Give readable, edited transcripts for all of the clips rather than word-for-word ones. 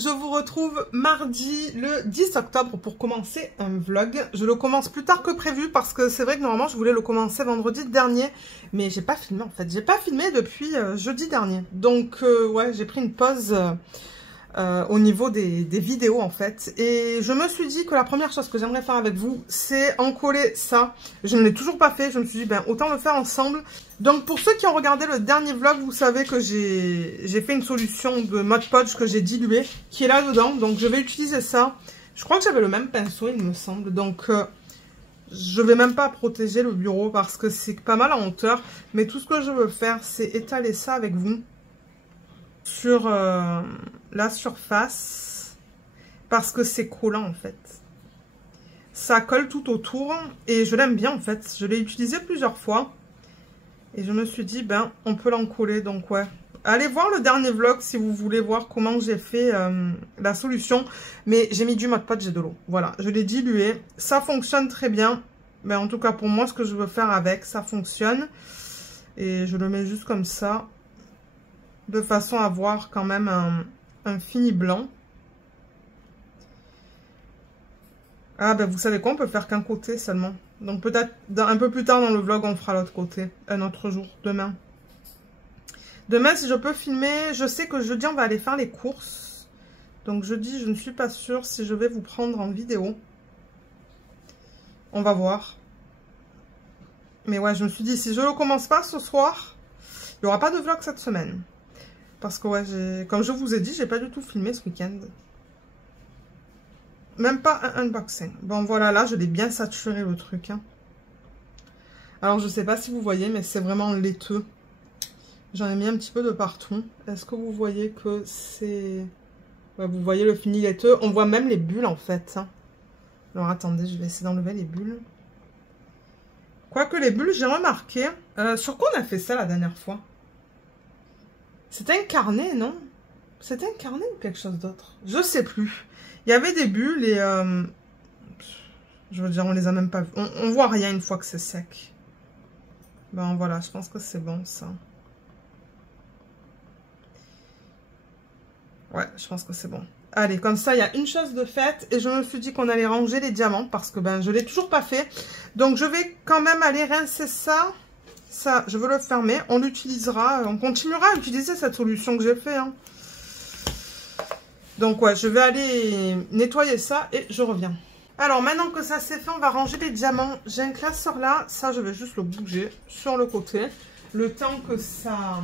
je vous retrouve mardi le 10 octobre pour commencer un vlog. Je le commence plus tard que prévu parce que c'est vrai que normalement je voulais le commencer vendredi dernier, mais j'ai pas filmé en fait. J'ai pas filmé depuis jeudi dernier. Donc ouais, j'ai pris une pause au niveau des vidéos en fait. Et je me suis dit que la première chose que j'aimerais faire avec vous, c'est encoller ça. Je ne l'ai toujours pas fait, je me suis dit ben autant le faire ensemble. Donc pour ceux qui ont regardé le dernier vlog, vous savez que j'ai fait une solution de Mod Podge que j'ai diluée, qui est là dedans. Donc je vais utiliser ça. Je crois que j'avais le même pinceau il me semble. Donc je vais même pas protéger le bureau parce que c'est pas mal en hauteur. Mais tout ce que je veux faire, c'est étaler ça avec vous sur la surface parce que c'est collant en fait. Ça colle tout autour et je l'aime bien en fait. Je l'ai utilisé plusieurs fois et je me suis dit ben on peut l'encoller. Donc ouais, allez voir le dernier vlog si vous voulez voir comment j'ai fait la solution. Mais j'ai mis du Mod Podge et de l'eau. Voilà, je l'ai dilué. Ça fonctionne très bien. Mais en tout cas pour moi, ce que je veux faire avec, ça fonctionne. Et je le mets juste comme ça, de façon à avoir quand même un fini blanc. Ah ben vous savez quoi, on peut faire qu'un côté seulement. Donc peut-être un peu plus tard dans le vlog, on fera l'autre côté, un autre jour, demain. Demain, si je peux filmer, je sais que jeudi, on va aller faire les courses. Donc jeudi, je ne suis pas sûre si je vais vous prendre en vidéo. On va voir. Mais ouais, je me suis dit, si je ne le commence pas ce soir, il n'y aura pas de vlog cette semaine. Parce que ouais, comme je vous ai dit, j'ai pas du tout filmé ce week-end. Même pas un unboxing. Bon voilà, là je l'ai bien saturé le truc. Hein. Alors je sais pas si vous voyez, mais c'est vraiment laiteux. J'en ai mis un petit peu de partout. Est-ce que vous voyez que c'est... Ouais, vous voyez le fini laiteux. On voit même les bulles en fait. Hein. Alors attendez, je vais essayer d'enlever les bulles. Quoique les bulles, j'ai remarqué. Sur quoi on a fait ça la dernière fois? C'était un carnet, non? C'était un carnet ou quelque chose d'autre? Je sais plus. Il y avait des bulles et... je veux dire, on les a même pas vues. On voit rien une fois que c'est sec. Ben voilà, je pense que c'est bon ça. Ouais, je pense que c'est bon. Allez, comme ça, il y a une chose de faite. Et je me suis dit qu'on allait ranger les diamants parce que ben je l'ai toujours pas fait. Donc je vais quand même aller rincer ça. Ça, je veux le fermer. On l'utilisera. On continuera à utiliser cette solution que j'ai fait. Hein. Donc ouais, je vais aller nettoyer ça et je reviens. Alors maintenant que ça c'est fait, on va ranger les diamants. J'ai un classeur là. Ça, je vais juste le bouger sur le côté. Le temps que ça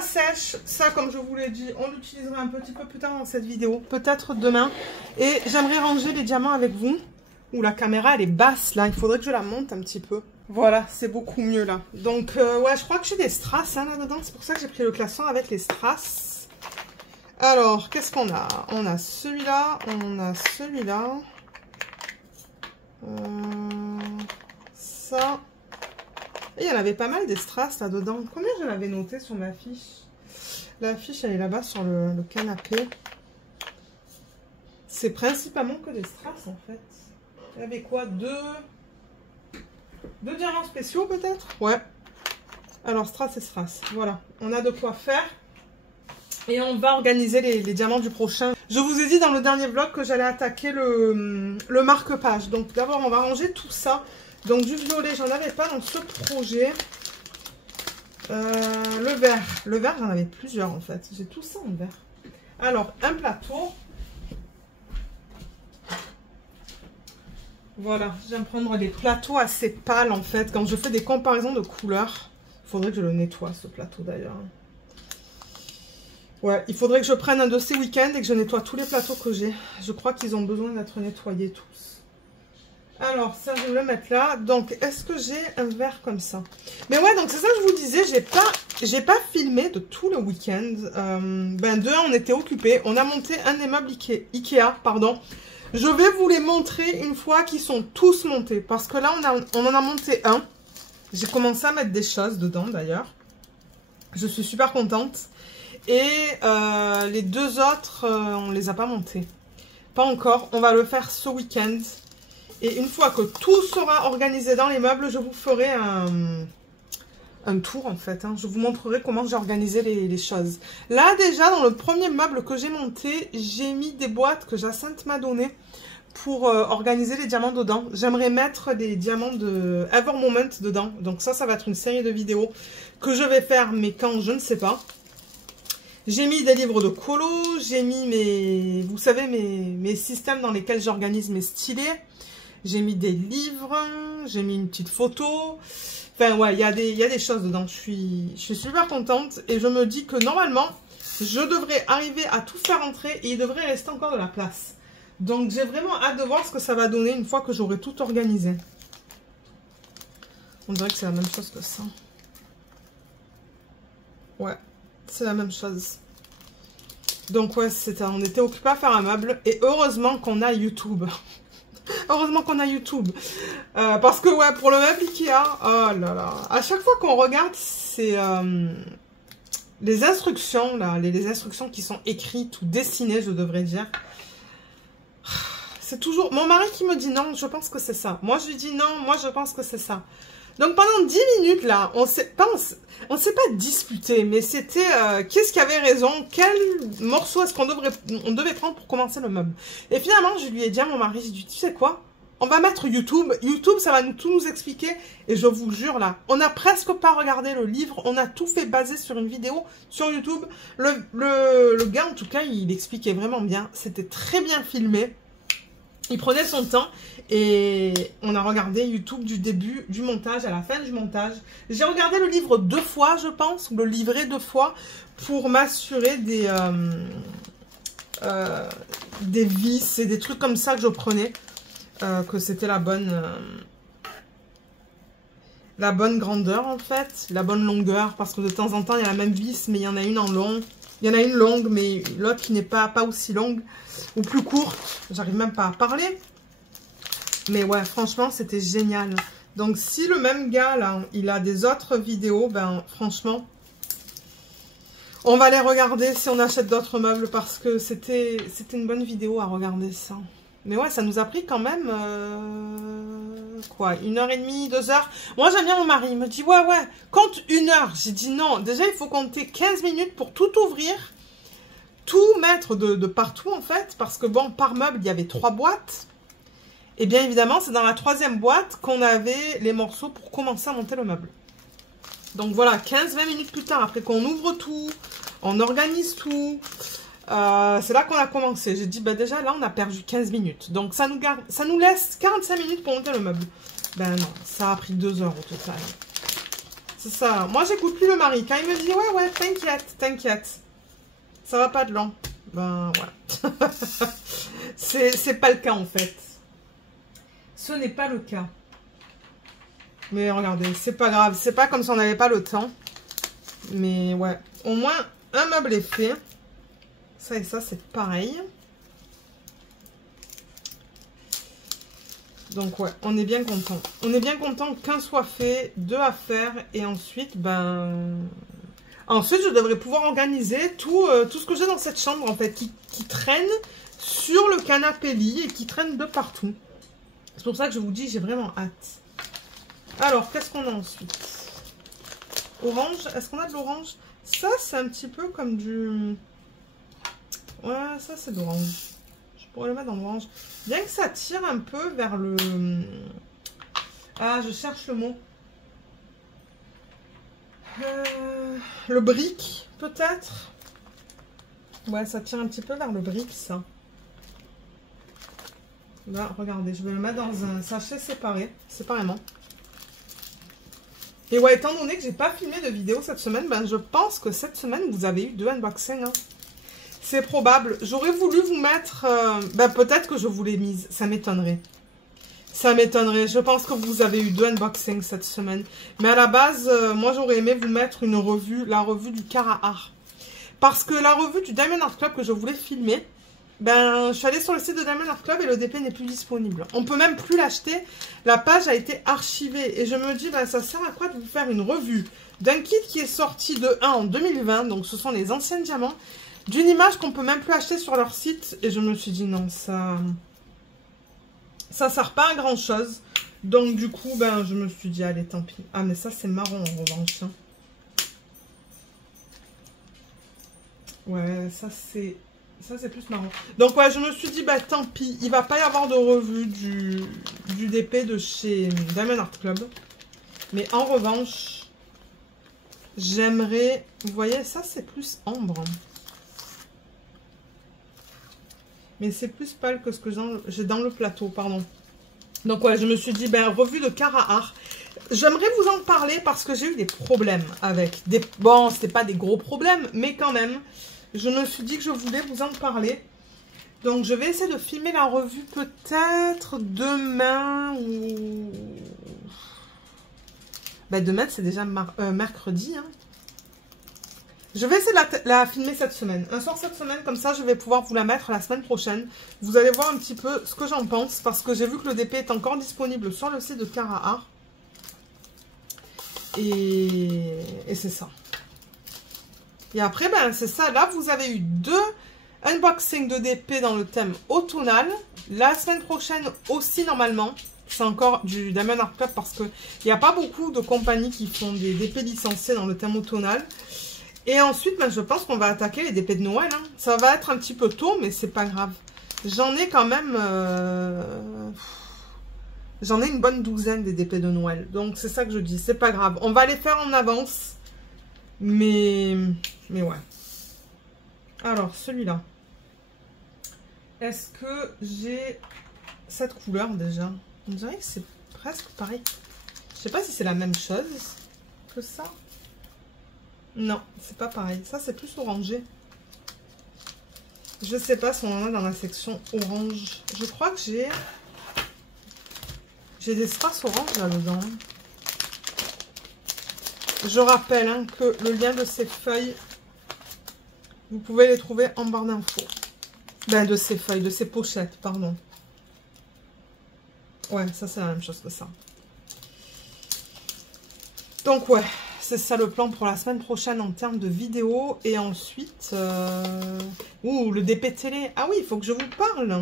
sèche. Ça, comme je vous l'ai dit, on l'utilisera un petit peu plus tard dans cette vidéo. Peut-être demain. Et j'aimerais ranger les diamants avec vous. Ouh, la caméra, elle est basse là. Il faudrait que je la monte un petit peu. Voilà, c'est beaucoup mieux là. Donc, ouais, je crois que j'ai des strass hein, là-dedans. C'est pour ça que j'ai pris le classeur avec les strass. Alors, qu'est-ce qu'on a? On a celui-là, on a celui-là. Ça. Et il y en avait pas mal des strass là-dedans. Combien je l'avais noté sur ma fiche? La fiche, elle est là-bas sur le canapé. C'est principalement que des strass en fait. Il y avait quoi? Deux diamants spéciaux peut-être? Ouais. Alors strass et strass. Voilà. On a de quoi faire. Et on va organiser les diamants du prochain. Je vous ai dit dans le dernier vlog que j'allais attaquer le marque-page. Donc d'abord on va ranger tout ça. Donc du violet, j'en avais pas dans ce projet. Le vert. Le vert, j'en avais plusieurs en fait. J'ai tout ça en vert. Alors, un plateau. Voilà, j'aime prendre des plateaux assez pâles en fait. Quand je fais des comparaisons de couleurs. Il faudrait que je le nettoie ce plateau d'ailleurs. Ouais, il faudrait que je prenne un de ces week-ends et que je nettoie tous les plateaux que j'ai. Je crois qu'ils ont besoin d'être nettoyés tous. Alors, ça, je vais le mettre là. Donc, est-ce que j'ai un verre comme ça? Mais ouais, donc c'est ça que je vous disais. J'ai pas filmé de tout le week-end. Ben, de un, on était occupés. On a monté un des meubles Ikea, pardon. Je vais vous les montrer une fois qu'ils sont tous montés. Parce que là, on en a monté un. J'ai commencé à mettre des choses dedans, d'ailleurs. Je suis super contente. Et les deux autres, on les a pas montés. Pas encore. On va le faire ce week-end. Et une fois que tout sera organisé dans les meubles, je vous ferai un tour en fait. Hein. Je vous montrerai comment j'ai organisé les choses. Là déjà, dans le premier meuble que j'ai monté, j'ai mis des boîtes que Jacinthe m'a données pour organiser les diamants dedans. J'aimerais mettre des diamants de Ever Moment dedans. Donc ça va être une série de vidéos que je vais faire, mais quand, je ne sais pas. J'ai mis des livres de colo, j'ai mis mes, vous savez, mes systèmes dans lesquels j'organise mes stylés. J'ai mis des livres, j'ai mis une petite photo. Enfin, ouais, il y a des choses dedans. Je suis super contente et je me dis que normalement, je devrais arriver à tout faire entrer et il devrait rester encore de la place. Donc, j'ai vraiment hâte de voir ce que ça va donner une fois que j'aurai tout organisé. On dirait que c'est la même chose que ça. Ouais. C'est la même chose. Donc ouais, on était occupé à faire un meuble. Et heureusement qu'on a YouTube. Heureusement qu'on a YouTube. Parce que ouais, pour le meuble Ikea, oh là là. À chaque fois qu'on regarde, c'est les instructions, là, les instructions qui sont écrites ou dessinées, je devrais dire. C'est toujours mon mari qui me dit non, je pense que c'est ça. Moi, je lui dis non, moi, je pense que c'est ça. Donc pendant 10 minutes là, on s'est pas disputé, mais c'était qu'est-ce qui avait raison, quel morceau est-ce qu'on devait prendre pour commencer le meuble. Et finalement, je lui ai dit à mon mari, j'ai dit, tu sais quoi, on va mettre YouTube. YouTube, ça va tout nous expliquer. Et je vous jure là, on n'a presque pas regardé le livre, on a tout fait basé sur une vidéo sur YouTube. Le gars en tout cas, il expliquait vraiment bien, c'était très bien filmé. Il prenait son temps et on a regardé YouTube du début du montage à la fin du montage. J'ai regardé le livre 2 fois, je pense, ou le livret 2 fois, pour m'assurer des vis et des trucs comme ça que je prenais, que c'était la bonne grandeur en fait, la bonne longueur, parce que de temps en temps il y a la même vis, mais il y en a une en long. Il y en a une longue, mais l'autre qui n'est pas aussi longue ou plus courte. J'arrive même pas à parler. Mais ouais, franchement, c'était génial. Donc, si le même gars, là, il a des autres vidéos, ben, franchement, on va les regarder si on achète d'autres meubles parce que c'était une bonne vidéo à regarder, ça. Mais ouais, ça nous a pris quand même, quoi, 1h30, 2 heures. Moi, j'aime bien mon mari. Il me dit, ouais, compte 1 heure. J'ai dit non. Déjà, il faut compter 15 minutes pour tout ouvrir. Tout mettre de partout, en fait. Parce que, bon, par meuble, il y avait 3 boîtes. Et bien évidemment, c'est dans la 3e boîte qu'on avait les morceaux pour commencer à monter le meuble. Donc voilà, 15-20 minutes plus tard, après qu'on ouvre tout, on organise tout... c'est là qu'on a commencé. J'ai dit, bah déjà, là, on a perdu 15 minutes. Donc, ça nous laisse 45 minutes pour monter le meuble. Ben non, ça a pris 2 heures au total. C'est ça. Moi, j'écoute plus le mari. Quand il me dit, ouais, t'inquiète. Ça va pas de long. Ben, ouais. C'est pas le cas, en fait. Ce n'est pas le cas. Mais regardez, c'est pas grave. C'est pas comme si on n'avait pas le temps. Mais ouais, au moins, un meuble est fait. Ça et ça, c'est pareil. Donc ouais, on est bien content. On est bien content qu'un soit fait, 2 à faire. Et ensuite, ben... Ensuite, je devrais pouvoir organiser tout ce que j'ai dans cette chambre, en fait, qui traîne sur le canapé lit et qui traîne de partout. C'est pour ça que je vous dis, j'ai vraiment hâte. Alors, qu'est-ce qu'on a ensuite? Orange. Est-ce qu'on a de l'orange? Ça, c'est un petit peu comme du... Ouais, ça c'est d'orange. Je pourrais le mettre dans l'orange. Bien que ça tire un peu vers le... Ah, je cherche le mot. Le brick, peut-être. Ouais, ça tire un petit peu vers le brick, ça. Là, regardez, je vais le mettre dans un sachet séparément. Et ouais, étant donné que j'ai pas filmé de vidéo cette semaine, ben je pense que cette semaine, vous avez eu 2 unboxings. Hein. C'est probable. J'aurais voulu vous mettre... ben peut-être que je vous l'ai mise. Ça m'étonnerait. Ça m'étonnerait. Je pense que vous avez eu 2 unboxings cette semaine. Mais à la base, moi j'aurais aimé vous mettre une revue, la revue du Cara Art. Parce que la revue du Diamond Art Club que je voulais filmer, ben je suis allée sur le site de Diamond Art Club et le DP n'est plus disponible. On peut même plus l'acheter. La page a été archivée. Et je me dis, ben ça sert à quoi de vous faire une revue d'un kit qui est sorti de 1 en 2020. Donc ce sont les anciens diamants. D'une image qu'on peut même plus acheter sur leur site. Et je me suis dit non, ça sert pas à grand chose. Donc du coup, ben, je me suis dit, allez, tant pis. Ah, mais ça, c'est marron en revanche. Hein. Ouais, ça, c'est plus marrant. Donc, ouais, je me suis dit, bah, tant pis. Il va pas y avoir de revue du DP de chez Diamond Art Club. Mais en revanche, j'aimerais... Vous voyez, ça, c'est plus ambre. Mais c'est plus pâle que ce que j'ai dans le plateau, pardon. Donc, ouais, je me suis dit, ben, revue de Cara Art. J'aimerais vous en parler parce que j'ai eu des problèmes avec. Bon, c'était pas des gros problèmes, mais quand même... Je me suis dit que je voulais vous en parler. Donc, je vais essayer de filmer la revue peut-être demain ou... Ben, demain, c'est déjà mercredi. Hein. Je vais essayer de la filmer cette semaine. Un soir cette semaine, comme ça, je vais pouvoir vous la mettre la semaine prochaine. Vous allez voir un petit peu ce que j'en pense. Parce que j'ai vu que le DP est encore disponible sur le site de Cara Art. Et c'est ça. Et après, ben, c'est ça. Là, vous avez eu 2 unboxings de DP dans le thème automnal. La semaine prochaine aussi, normalement. C'est encore du Diamond Art Club parce qu'il n'y a pas beaucoup de compagnies qui font des DP licenciés dans le thème automnal. Et ensuite, ben, je pense qu'on va attaquer les DP de Noël. Hein. Ça va être un petit peu tôt, mais c'est pas grave. J'en ai quand même... J'en ai une bonne douzaine des DP de Noël. Donc, c'est ça que je dis. C'est pas grave. On va les faire en avance. Mais ouais. Alors, celui-là. Est-ce que j'ai cette couleur déjà? On dirait que c'est presque pareil. Je sais pas si c'est la même chose que ça. Non, c'est pas pareil. Ça, c'est plus orangé. Je sais pas si on en a dans la section orange. Je crois que j'ai des strass orange là-dedans. Je rappelle hein, que le lien de ces feuilles, vous pouvez les trouver en barre d'infos. Ben, de ces feuilles, de ces pochettes, pardon. Ouais, ça c'est la même chose que ça. Donc ouais, c'est ça le plan pour la semaine prochaine en termes de vidéo. Et ensuite, ouh, le DP télé. Ah oui, il faut que je vous parle.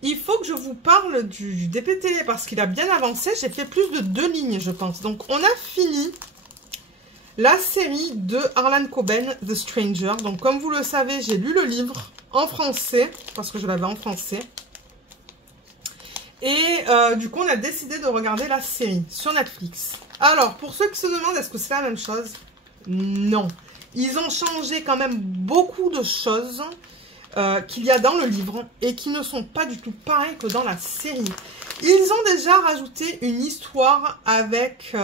Il faut que je vous parle du DP télé parce qu'il a bien avancé. J'ai fait plus de 2 lignes, je pense. Donc, on a fini la série de Harlan Coben, The Stranger. Donc, comme vous le savez, j'ai lu le livre en français parce que je l'avais en français. Et du coup, on a décidé de regarder la série sur Netflix. Alors, pour ceux qui se demandent, est-ce que c'est la même chose? Non. Ils ont changé quand même beaucoup de choses qu'il y a dans le livre et qui ne sont pas du tout pareils que dans la série. Ils ont déjà rajouté une histoire avec...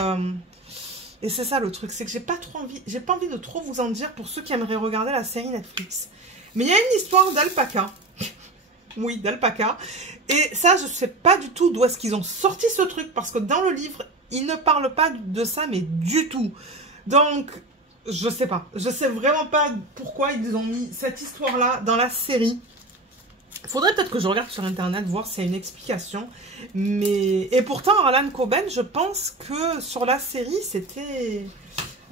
et c'est ça le truc, c'est que j'ai pas envie de trop vous en dire pour ceux qui aimeraient regarder la série Netflix. Mais il y a une histoire d'alpaca. Oui, d'alpaca. Et ça, je sais pas du tout d'où est-ce qu'ils ont sorti ce truc parce que dans le livre, ils ne parlent pas de ça, mais du tout. Donc... je sais pas. Je sais vraiment pas pourquoi ils ont mis cette histoire-là dans la série. Faudrait peut-être que je regarde sur internet, voir s'il y a une explication. Mais... et pourtant, Harlan Coben, je pense que sur la série, c'était...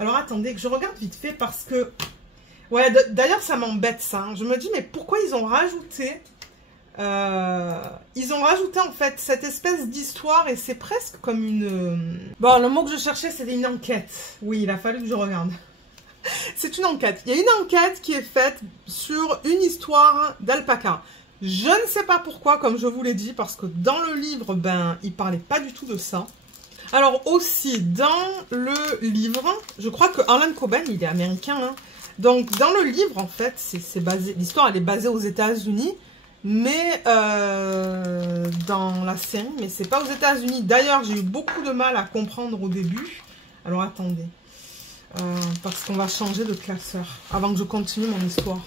Alors attendez, que je regarde vite fait parce que... ouais, d'ailleurs, ça m'embête ça. Hein. Je me dis, mais pourquoi ils ont rajouté... ils ont rajouté en fait cette espèce d'histoire et c'est presque comme une... bon, le mot que je cherchais, c'était une enquête. Oui, il a fallu que je regarde. C'est une enquête. Il y a une enquête qui est faite sur une histoire d'alpaca. Je ne sais pas pourquoi, comme je vous l'ai dit, parce que dans le livre, ben, il parlait pas du tout de ça. Alors aussi, dans le livre, je crois que Harlan Coben, il est américain. Hein. Donc, dans le livre, en fait, c'est basé... l'histoire, elle est basée aux États-Unis, mais dans la série, mais c'est pas aux États-Unis. D'ailleurs, j'ai eu beaucoup de mal à comprendre au début. Alors, attendez. Parce qu'on va changer de classeur avant que je continue mon histoire.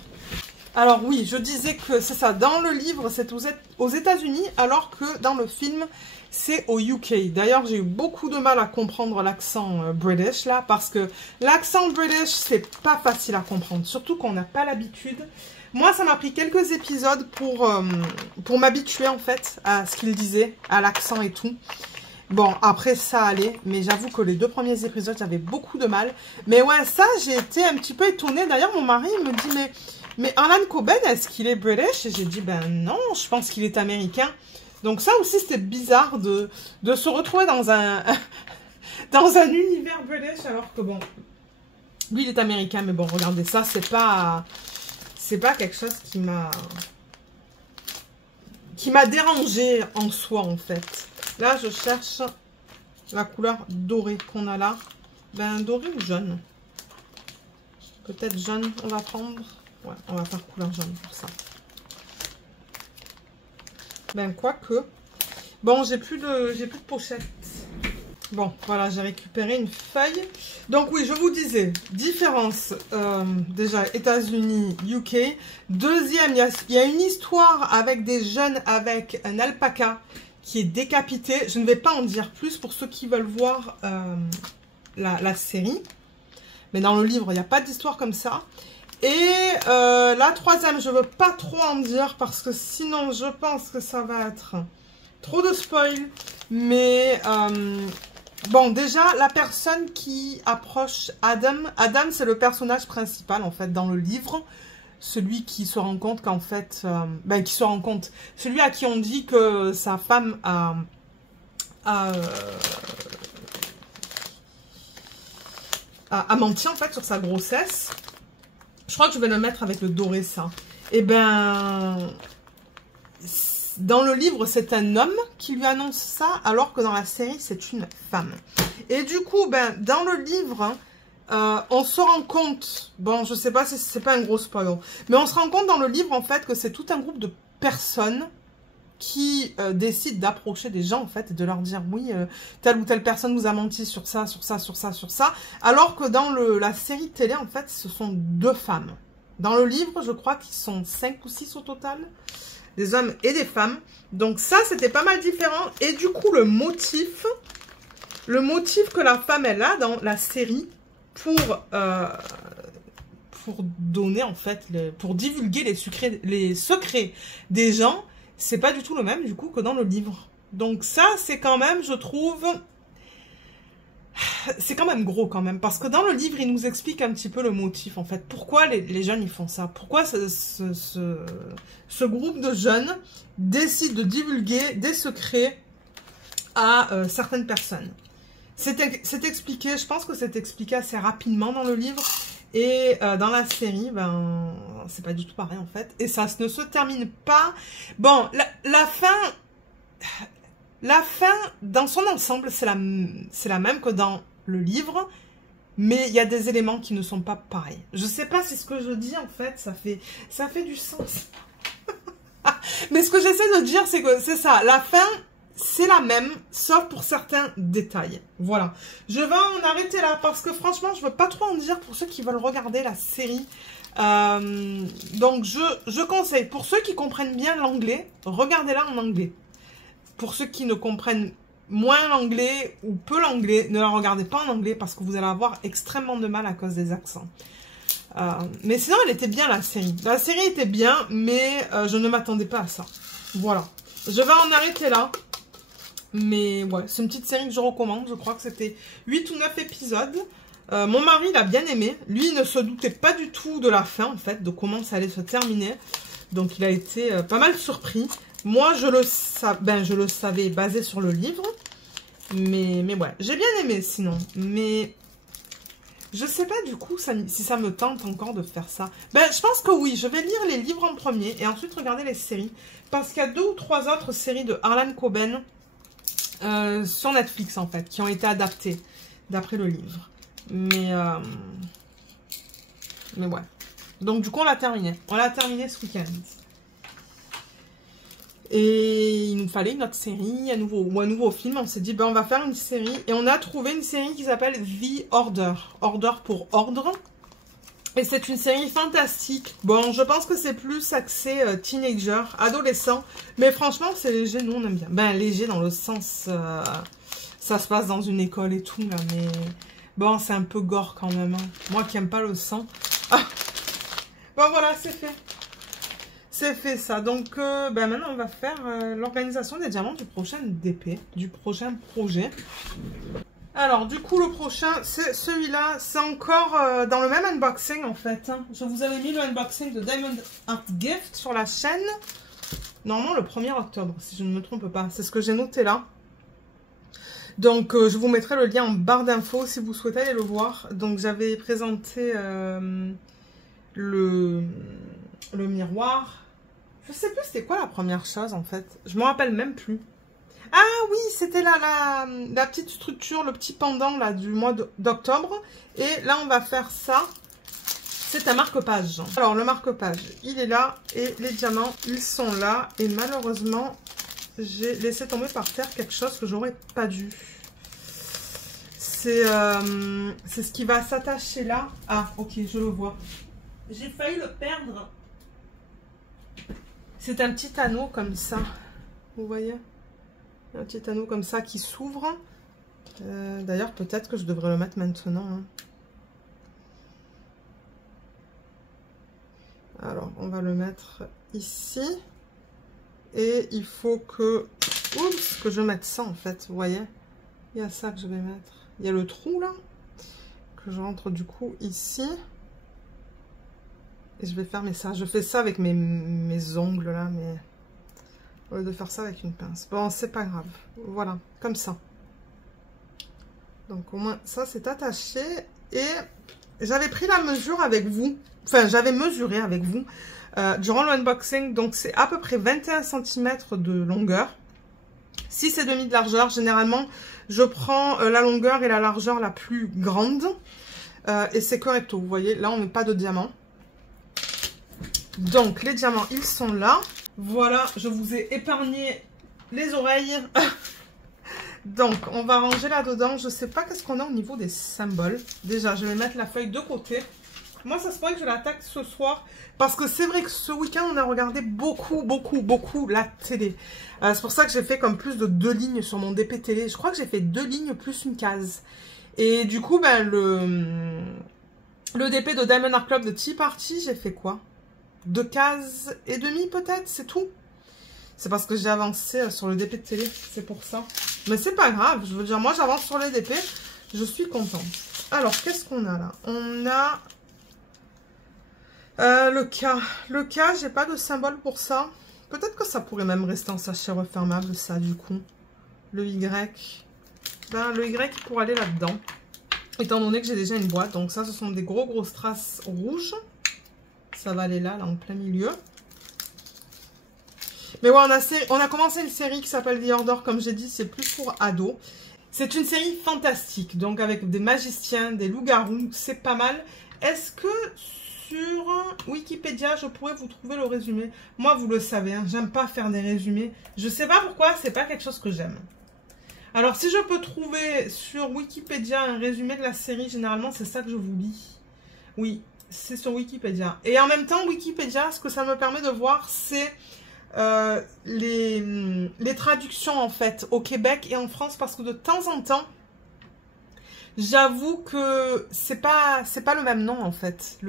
Alors oui, je disais que c'est ça, dans le livre c'est aux États-Unis alors que dans le film c'est au UK. D'ailleurs j'ai eu beaucoup de mal à comprendre l'accent British là parce que l'accent British c'est pas facile à comprendre, surtout qu'on n'a pas l'habitude. Moi ça m'a pris quelques épisodes pour m'habituer en fait à ce qu'il disait, à l'accent et tout. Bon, après, ça allait. Mais j'avoue que les 2 premiers épisodes, j'avais beaucoup de mal. Mais ouais, ça, j'ai été un petit peu étonnée. D'ailleurs, mon mari me dit, mais Harlan Coben, est-ce qu'il est British? Et j'ai dit, ben non, je pense qu'il est américain. Donc ça aussi, c'était bizarre de se retrouver dans un, dans un univers British, alors que bon, lui, il est américain, mais bon, regardez, ça, c'est pas quelque chose qui m'a dérangé en soi, en fait. Là, je cherche la couleur dorée qu'on a là. Ben, doré ou jaune? Peut-être jaune, on va prendre. Ouais, on va faire couleur jaune pour ça. Ben, quoique. Bon, j'ai plus de pochette. Bon, voilà, j'ai récupéré une feuille. Donc oui, je vous disais, différence, déjà, États-Unis, UK. Deuxième, il y a une histoire avec des jeunes avec un alpaca qui est décapité. Je ne vais pas en dire plus pour ceux qui veulent voir la série. Mais dans le livre, il n'y a pas d'histoire comme ça. Et la troisième, je ne veux pas trop en dire parce que sinon, je pense que ça va être trop de spoil. Mais bon, déjà, la personne qui approche Adam, c'est le personnage principal, en fait, dans le livre. Celui qui se rend compte qu'en fait... celui à qui on dit que sa femme a menti, en fait, sur sa grossesse. Je crois que je vais le mettre avec le doré, ça. Et ben... Dans le livre, c'est un homme qui lui annonce ça, alors que dans la série, c'est une femme. Et du coup, ben, dans le livre, on se rend compte, bon, je sais pas si c'est pas un gros spoil, mais on se rend compte dans le livre, en fait, que c'est tout un groupe de personnes qui décident d'approcher des gens, en fait, et de leur dire, oui, telle ou telle personne vous a menti sur ça, sur ça, sur ça, sur ça, alors que dans la série télé, en fait, ce sont 2 femmes. Dans le livre, je crois qu'ils sont 5 ou 6 au total. Des hommes et des femmes. Donc ça, c'était pas mal différent. Et du coup, le motif que la femme, elle a dans la série pour donner, en fait, pour divulguer les secrets des gens, c'est pas du tout le même, du coup, que dans le livre. Donc ça, c'est quand même, je trouve... C'est quand même gros quand même, parce que dans le livre, il nous explique un petit peu le motif, en fait. Pourquoi les jeunes, ils font ça? Pourquoi ce groupe de jeunes décide de divulguer des secrets à certaines personnes? C'est expliqué, je pense que c'est expliqué assez rapidement dans le livre. Et dans la série, ben, c'est pas du tout pareil, en fait. Et ça ne se termine pas... Bon, la fin... La fin, dans son ensemble, c'est la même que dans le livre, mais il y a des éléments qui ne sont pas pareils. Je sais pas si ce que je dis, en fait, ça fait du sens. Mais ce que j'essaie de dire, c'est que c'est ça. La fin, c'est la même, sauf pour certains détails. Voilà. Je vais en arrêter là, parce que franchement, je veux pas trop en dire pour ceux qui veulent regarder la série. Donc, je conseille, pour ceux qui comprennent bien l'anglais, regardez-la en anglais. Pour ceux qui ne comprennent moins l'anglais ou peu l'anglais, ne la regardez pas en anglais parce que vous allez avoir extrêmement de mal à cause des accents. Mais sinon, elle était bien, la série. La série était bien, mais je ne m'attendais pas à ça. Voilà. Je vais en arrêter là. Mais ouais, c'est une petite série que je recommande. Je crois que c'était 8 ou 9 épisodes. Mon mari l'a bien aimé. Lui, il ne se doutait pas du tout de la fin, en fait, de comment ça allait se terminer. Donc, il a été pas mal surpris. Moi, je le savais basé sur le livre. Mais ouais, j'ai bien aimé sinon. Mais je sais pas du coup si ça me tente encore de faire ça. Ben, je pense que oui, je vais lire les livres en premier et ensuite regarder les séries. Parce qu'il y a 2 ou 3 autres séries de Harlan Coben sur Netflix en fait, qui ont été adaptées d'après le livre. Mais ouais. Donc du coup, on l'a terminé. On l'a terminé ce week-end. Et il nous fallait une autre série, un nouveau film. On s'est dit, ben on va faire une série. Et on a trouvé une série qui s'appelle The Order. Order pour ordre. Et c'est une série fantastique. Bon, je pense que c'est plus axé teenager, adolescent. Mais franchement, c'est léger, nous on aime bien. Ben léger dans le sens... ça se passe dans une école et tout, là. Mais bon, c'est un peu gore quand même. Hein. Moi qui aime pas le sang. Ah. Bon voilà, c'est fait. C'est fait ça. Donc, ben maintenant, on va faire l'organisation des diamants du prochain DP, du prochain projet. Alors, du coup, le prochain, c'est celui-là. C'est encore dans le même unboxing, en fait. Hein. Je vous avais mis le unboxing de Diamond Art Gift sur la chaîne. Normalement, le 1er octobre, si je ne me trompe pas. C'est ce que j'ai noté là. Donc, je vous mettrai le lien en barre d'infos si vous souhaitez aller le voir. Donc, j'avais présenté le miroir. Je sais plus c'était quoi la première chose, en fait. Je me rappelle même plus. Ah oui, c'était la petite structure, le petit pendant là du mois d'octobre. Et là, on va faire ça. C'est un marque-page. Alors, le marque-page, il est là. Et les diamants, ils sont là. Et malheureusement... j'ai laissé tomber par terre quelque chose que j'aurais pas dû. C'est ce qui va s'attacher là. Ah, ok, je le vois. J'ai failli le perdre. C'est un petit anneau comme ça. Vous voyez? Un petit anneau comme ça qui s'ouvre. D'ailleurs, peut-être que je devrais le mettre maintenant. Hein. Alors, on va le mettre ici. Et il faut que... oups, que je mette ça en fait, vous voyez. Il y a ça que je vais mettre. Il y a le trou là. Que je rentre du coup ici. Et je vais fermer ça. Je fais ça avec mes ongles là, mais... au lieu de faire ça avec une pince. Bon, c'est pas grave. Voilà, comme ça. Donc au moins ça c'est attaché. Et j'avais pris la mesure avec vous. Enfin, j'avais mesuré avec vous. Durant l'unboxing, donc c'est à peu près 21 cm de longueur, 6,5 de largeur. Généralement, je prends la longueur et la largeur la plus grande. Et c'est correcto, vous voyez, là on met pas de diamants. Donc les diamants, ils sont là. Voilà, je vous ai épargné les oreilles. Donc, on va ranger là-dedans. Je sais pas qu'est-ce qu'on a au niveau des symboles. Déjà, je vais mettre la feuille de côté. Moi, ça se pourrait que je l'attaque ce soir. Parce que c'est vrai que ce week-end, on a regardé beaucoup la télé. C'est pour ça que j'ai fait comme plus de 2 lignes sur mon DP télé. Je crois que j'ai fait 2 lignes plus une case. Et du coup, ben, le DP de Diamond Art Club de Tea Party, j'ai fait quoi? 2 cases et demie peut-être, c'est tout. C'est parce que j'ai avancé sur le DP de télé, c'est pour ça. Mais c'est pas grave, je veux dire, moi j'avance sur les DP, je suis contente. Alors, qu'est-ce qu'on a là? On a... le K. Le K, j'ai pas de symbole pour ça. Peut-être que ça pourrait même rester en sachet refermable, ça, du coup. Le Y. Ben, le Y pour aller là-dedans. Étant donné que j'ai déjà une boîte. Donc ça, ce sont des grosses traces rouges. Ça va aller là, en plein milieu. Mais ouais, on a commencé une série qui s'appelle The Order, comme j'ai dit, c'est plus pour ados. C'est une série fantastique, donc avec des magiciens, des loups-garous, c'est pas mal. Est-ce que... sur Wikipédia, je pourrais vous trouver le résumé. Moi, vous le savez, hein, j'aime pas faire des résumés. Je sais pas pourquoi, c'est pas quelque chose que j'aime. Alors, si je peux trouver sur Wikipédia un résumé de la série, généralement, c'est ça que je vous lis. Oui, c'est sur Wikipédia. Et en même temps, Wikipédia, ce que ça me permet de voir, c'est les traductions, en fait, au Québec et en France, parce que de temps en temps, j'avoue que c'est pas le même nom en fait.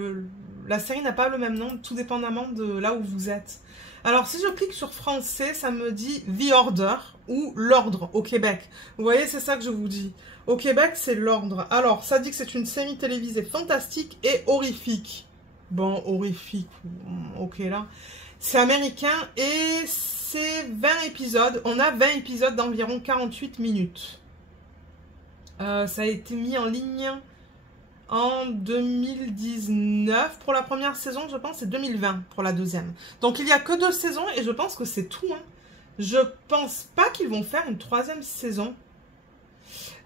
La série n'a pas le même nom, tout dépendamment de là où vous êtes. Alors si je clique sur français, ça me dit The Order ou l'ordre au Québec. Vous voyez, c'est ça que je vous dis. Au Québec, c'est l'ordre. Alors, ça dit que c'est une série télévisée fantastique et horrifique. Bon, horrifique, ok là. C'est américain et c'est 20 épisodes. On a 20 épisodes d'environ 48 minutes. Ça a été mis en ligne en 2019 pour la première saison, je pense, et 2020 pour la deuxième. Donc il n'y a que 2 saisons et je pense que c'est tout. Hein. Je pense pas qu'ils vont faire une 3e saison.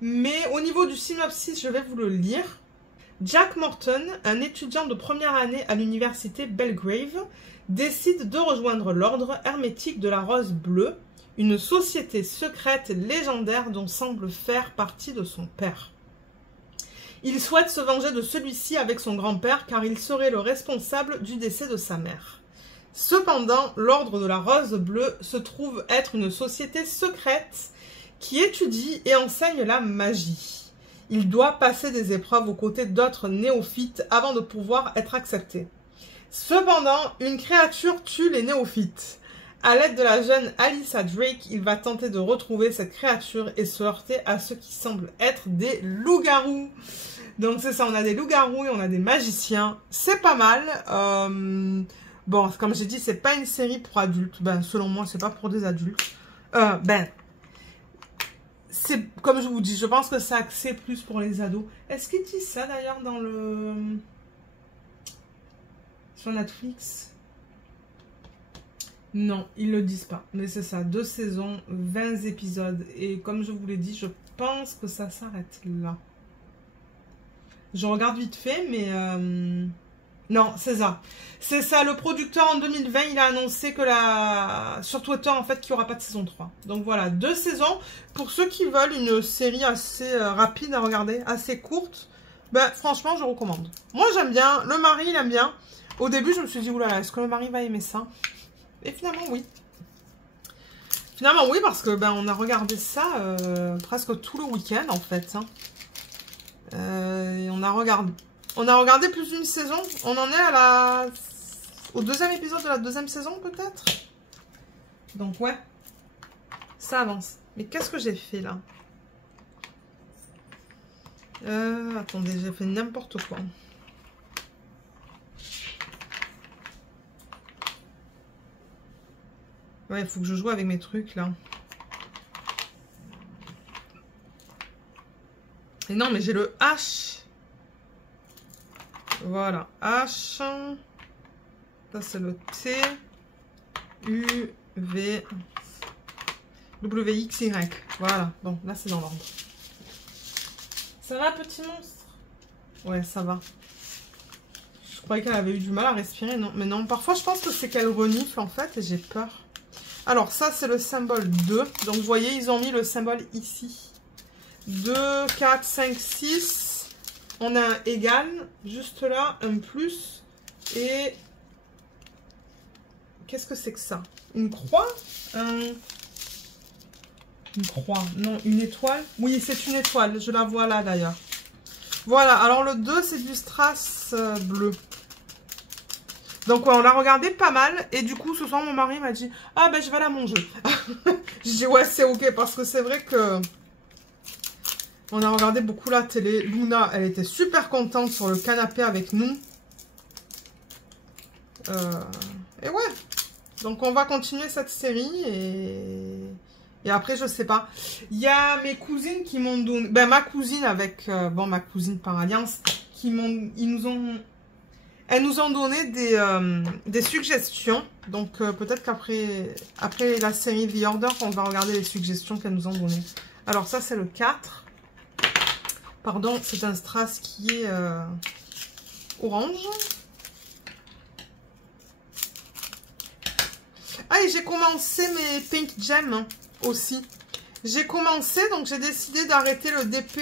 Mais au niveau du synopsis, je vais vous le lire. Jack Morton, un étudiant de première année à l'université Belgrave, décide de rejoindre l'ordre hermétique de la Rose Bleue, une société secrète légendaire dont semble faire partie de son père. Il souhaite se venger de celui-ci avec son grand-père car il serait le responsable du décès de sa mère. Cependant, l'ordre de la Rose Bleue se trouve être une société secrète qui étudie et enseigne la magie. Il doit passer des épreuves aux côtés d'autres néophytes avant de pouvoir être accepté. Cependant, une créature tue les néophytes. À l'aide de la jeune Alyssa Drake, il va tenter de retrouver cette créature et se heurter à ce qui semble être des loups-garous. Donc c'est ça, on a des loups-garous et on a des magiciens. C'est pas mal. Bon, comme j'ai dit, c'est pas une série pour adultes. Ben, selon moi, c'est pas pour des adultes. C'est comme je vous dis, je pense que c'est axé plus pour les ados. Est-ce qu'ils disent ça d'ailleurs dans le... sur Netflix? Non, ils le disent pas. Mais c'est ça, 2 saisons, 20 épisodes. Et comme je vous l'ai dit, je pense que ça s'arrête là. Je regarde vite fait, mais... non, c'est ça. C'est ça, le producteur en 2020, il a annoncé que sur Twitter, en fait, qu'il n'y aura pas de saison 3. Donc voilà, 2 saisons. Pour ceux qui veulent une série assez rapide à regarder, assez courte, ben franchement, je recommande. Moi, j'aime bien. Le mari, il aime bien. Au début, je me suis dit, oulala, est-ce que le mari va aimer ça? Et finalement, oui. Finalement, oui, parce que ben on a regardé ça presque tout le week-end, en fait. Hein. Et on a regardé plus d'une saison. On en est au 2e épisode de la 2e saison, peut-être. Donc, ouais. Ça avance. Mais qu'est-ce que j'ai fait, là? Attendez, j'ai fait n'importe quoi. Ouais, il faut que je joue avec mes trucs, là. Et non, mais j'ai le H. Voilà, H. Ça, c'est le T. U, V. W, X, Y. Voilà. Bon, là, c'est dans l'ordre. Ça va, petit monstre? Ouais, ça va. Je croyais qu'elle avait eu du mal à respirer, non. Mais non, parfois, je pense que c'est qu'elle renifle, en fait, et j'ai peur. Alors, ça, c'est le symbole 2. Donc, vous voyez, ils ont mis le symbole ici. 2, 4, 5, 6. On a un égal, juste là, un plus. Et... qu'est-ce que c'est que ça? Une croix? Une croix. Non, une étoile. Oui, c'est une étoile. Je la vois là, d'ailleurs. Voilà. Alors, le 2, c'est du strass bleu. Donc, ouais, on l'a regardé pas mal. Et du coup, ce soir, mon mari m'a dit, ah, ben, je vais la manger. Je dis, ouais, c'est ok. Parce que c'est vrai que... on a regardé beaucoup la télé. Luna, elle était super contente sur le canapé avec nous. Et ouais. Donc, on va continuer cette série. Et après, je sais pas. Il y a mes cousines qui m'ont donné... ben, ma cousine avec... bon, ma cousine par alliance. Elles nous ont donné des suggestions. Donc, peut-être qu'après la série The Order, on va regarder les suggestions qu'elles nous ont données. Alors, ça, c'est le 4. Pardon, c'est un strass qui est orange. Ah, et j'ai commencé mes Pink Gems aussi. J'ai commencé, donc j'ai décidé d'arrêter le DP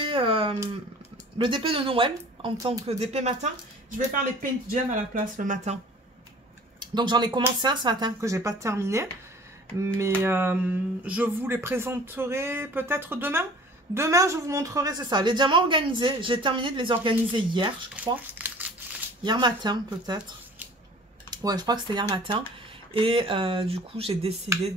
de Noël en tant que DP matin. Je vais faire les Pink Gems à la place le matin. Donc j'en ai commencé un ce matin que j'ai pas terminé. Mais je vous les présenterai peut-être demain. Demain, je vous montrerai, c'est ça, les diamants organisés. J'ai terminé de les organiser hier, je crois. Hier matin, peut-être. Ouais, je crois que c'était hier matin. Et du coup, j'ai décidé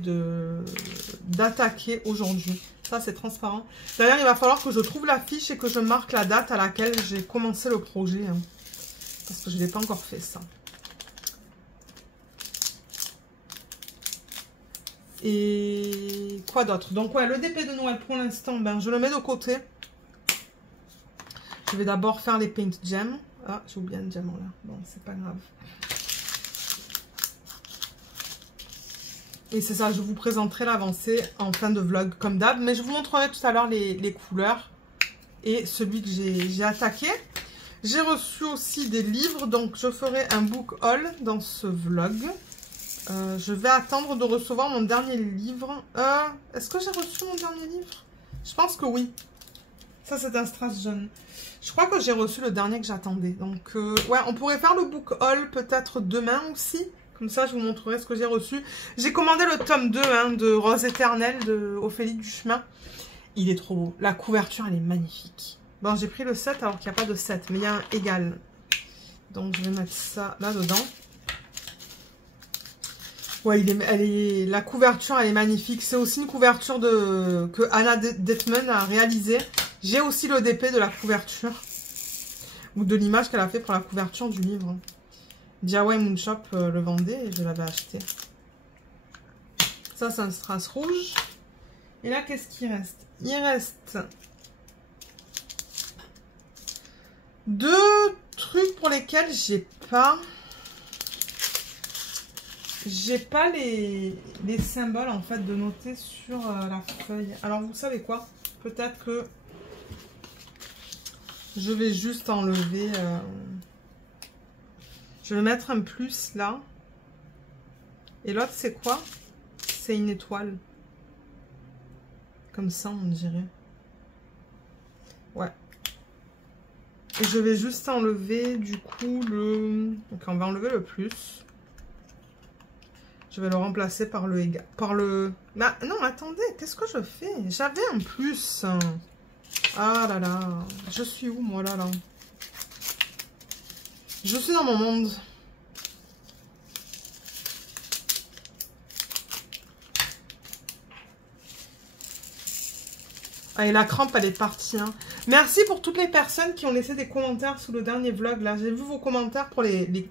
d'attaquer aujourd'hui. Ça, c'est transparent. D'ailleurs, il va falloir que je trouve la fiche et que je marque la date à laquelle j'ai commencé le projet. Hein, parce que je ne l'ai pas encore fait, ça. Et quoi d'autre? Donc, ouais, le DP de Noël, pour l'instant, ben, je le mets de côté. Je vais d'abord faire les Paint Gems. Ah, j'ai oublié un diamant là. Bon, c'est pas grave. Et c'est ça, je vous présenterai l'avancée en fin de vlog comme d'hab. Mais je vous montrerai tout à l'heure les couleurs et celui que j'ai attaqué. J'ai reçu aussi des livres, donc je ferai un book haul dans ce vlog. Je vais attendre de recevoir mon dernier livre. Est-ce que j'ai reçu mon dernier livre? Je pense que oui. Ça, c'est un strass jaune. Je crois que j'ai reçu le dernier que j'attendais. Donc, ouais, on pourrait faire le book haul peut-être demain aussi. Comme ça, je vous montrerai ce que j'ai reçu. J'ai commandé le tome 2 hein, de Rose éternelle de Ophélie Duchemin. Il est trop beau. La couverture, elle est magnifique. Bon, j'ai pris le 7 alors qu'il n'y a pas de 7, mais il y a un égal. Donc, je vais mettre ça là-dedans. Ouais, la couverture, elle est magnifique. C'est aussi une couverture que Anna Detman a réalisée. J'ai aussi le DP de la couverture. Ou de l'image qu'elle a fait pour la couverture du livre. DIY Moonshop le vendait et je l'avais acheté. Ça, c'est un strass rouge. Et là, qu'est-ce qu'il reste? Il reste 2 trucs pour lesquels j'ai pas les symboles en fait de noter sur la feuille. Alors vous savez quoi? Peut-être que je vais juste enlever. Je vais mettre un plus là. Et l'autre c'est quoi? C'est une étoile. Comme ça on dirait. Ouais. Et je vais juste enlever du coup le... Donc on va enlever le plus. Je vais le remplacer par le égal. Par le... Bah, non, attendez, qu'est-ce que je fais? J'avais un plus. Ah là là. Je suis où moi là? Je suis dans mon monde. Ah, et la crampe, elle est partie. Hein. Merci pour toutes les personnes qui ont laissé des commentaires sous le dernier vlog. Là, j'ai vu vos commentaires pour les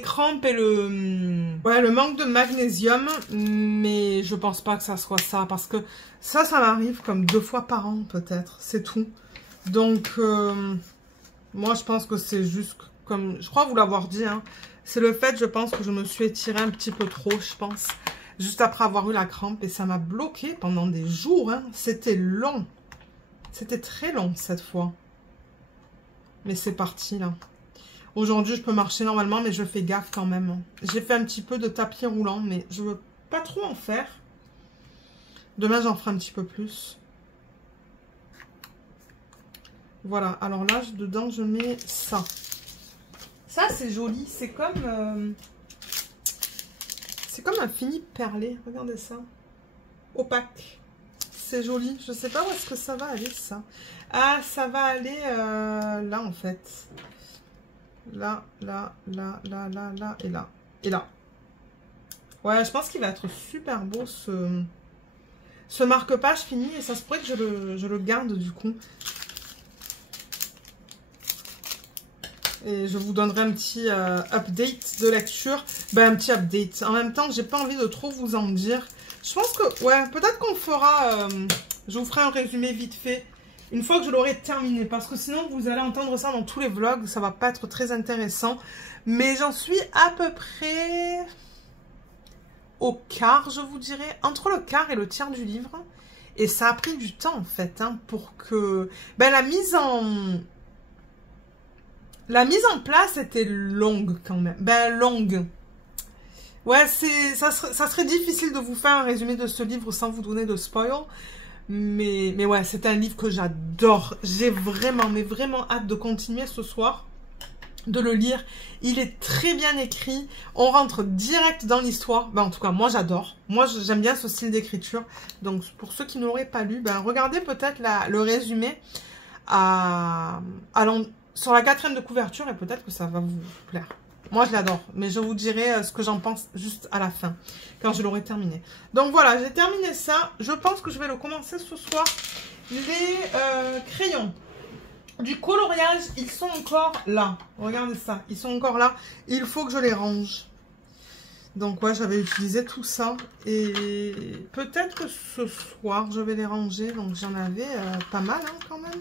crampes et le manque de magnésium. Mais je pense pas que ça soit ça. Parce que ça m'arrive comme 2 fois par an, peut-être. C'est tout. Donc, moi, je pense que c'est juste comme... Je crois vous l'avoir dit. Hein, c'est le fait, je pense, que je me suis étirée un petit peu trop, je pense. Juste après avoir eu la crampe. Et ça m'a bloqué pendant des jours. Hein. C'était long. C'était très long cette fois. Mais c'est parti là. Aujourd'hui, je peux marcher normalement. Mais je fais gaffe quand même. Hein. J'ai fait un petit peu de tapis roulant. Mais je veux pas trop en faire. Demain, j'en ferai un petit peu plus. Voilà. Alors là, dedans, je mets ça. Ça, c'est joli. C'est comme... C'est comme un fini perlé. Regardez ça. Opaque. C'est joli. Je sais pas où est-ce que ça va aller, ça. Ah, ça va aller là, en fait. Là, là, là, là, là, là, et là. Et là. Ouais, je pense qu'il va être super beau, ce marque-page fini. Et ça se pourrait que je le garde, du coup. Et je vous donnerai un petit update de lecture. Ben, un petit update. En même temps, j'ai pas envie de trop vous en dire. Je pense que, ouais, peut-être qu'on fera... je vous ferai un résumé vite fait. Une fois que je l'aurai terminé. Parce que sinon, vous allez entendre ça dans tous les vlogs. Ça va pas être très intéressant. Mais j'en suis à peu près... au quart, je vous dirais. Entre le quart et le tiers du livre. Et ça a pris du temps, en fait. Hein, pour que... Ben, la mise en place était longue quand même. Ben, longue. Ouais, ça serait difficile de vous faire un résumé de ce livre sans vous donner de spoil. Mais ouais, c'est un livre que j'adore. J'ai vraiment, mais vraiment hâte de continuer ce soir, de le lire. Il est très bien écrit. On rentre direct dans l'histoire. Ben, en tout cas, moi, j'adore. Moi, j'aime bien ce style d'écriture. Donc, pour ceux qui n'auraient pas lu, ben, regardez peut-être le résumé sur la 4e de couverture et peut-être que ça va vous plaire. Moi, je l'adore, mais je vous dirai ce que j'en pense juste à la fin, quand je l'aurai terminé. Donc voilà, j'ai terminé ça. Je pense que je vais le commencer ce soir. Les crayons du coloriage, ils sont encore là. Regardez ça, ils sont encore là. Il faut que je les range. Donc ouais, j'avais utilisé tout ça. Et peut-être que ce soir, je vais les ranger. Donc j'en avais pas mal hein, quand même.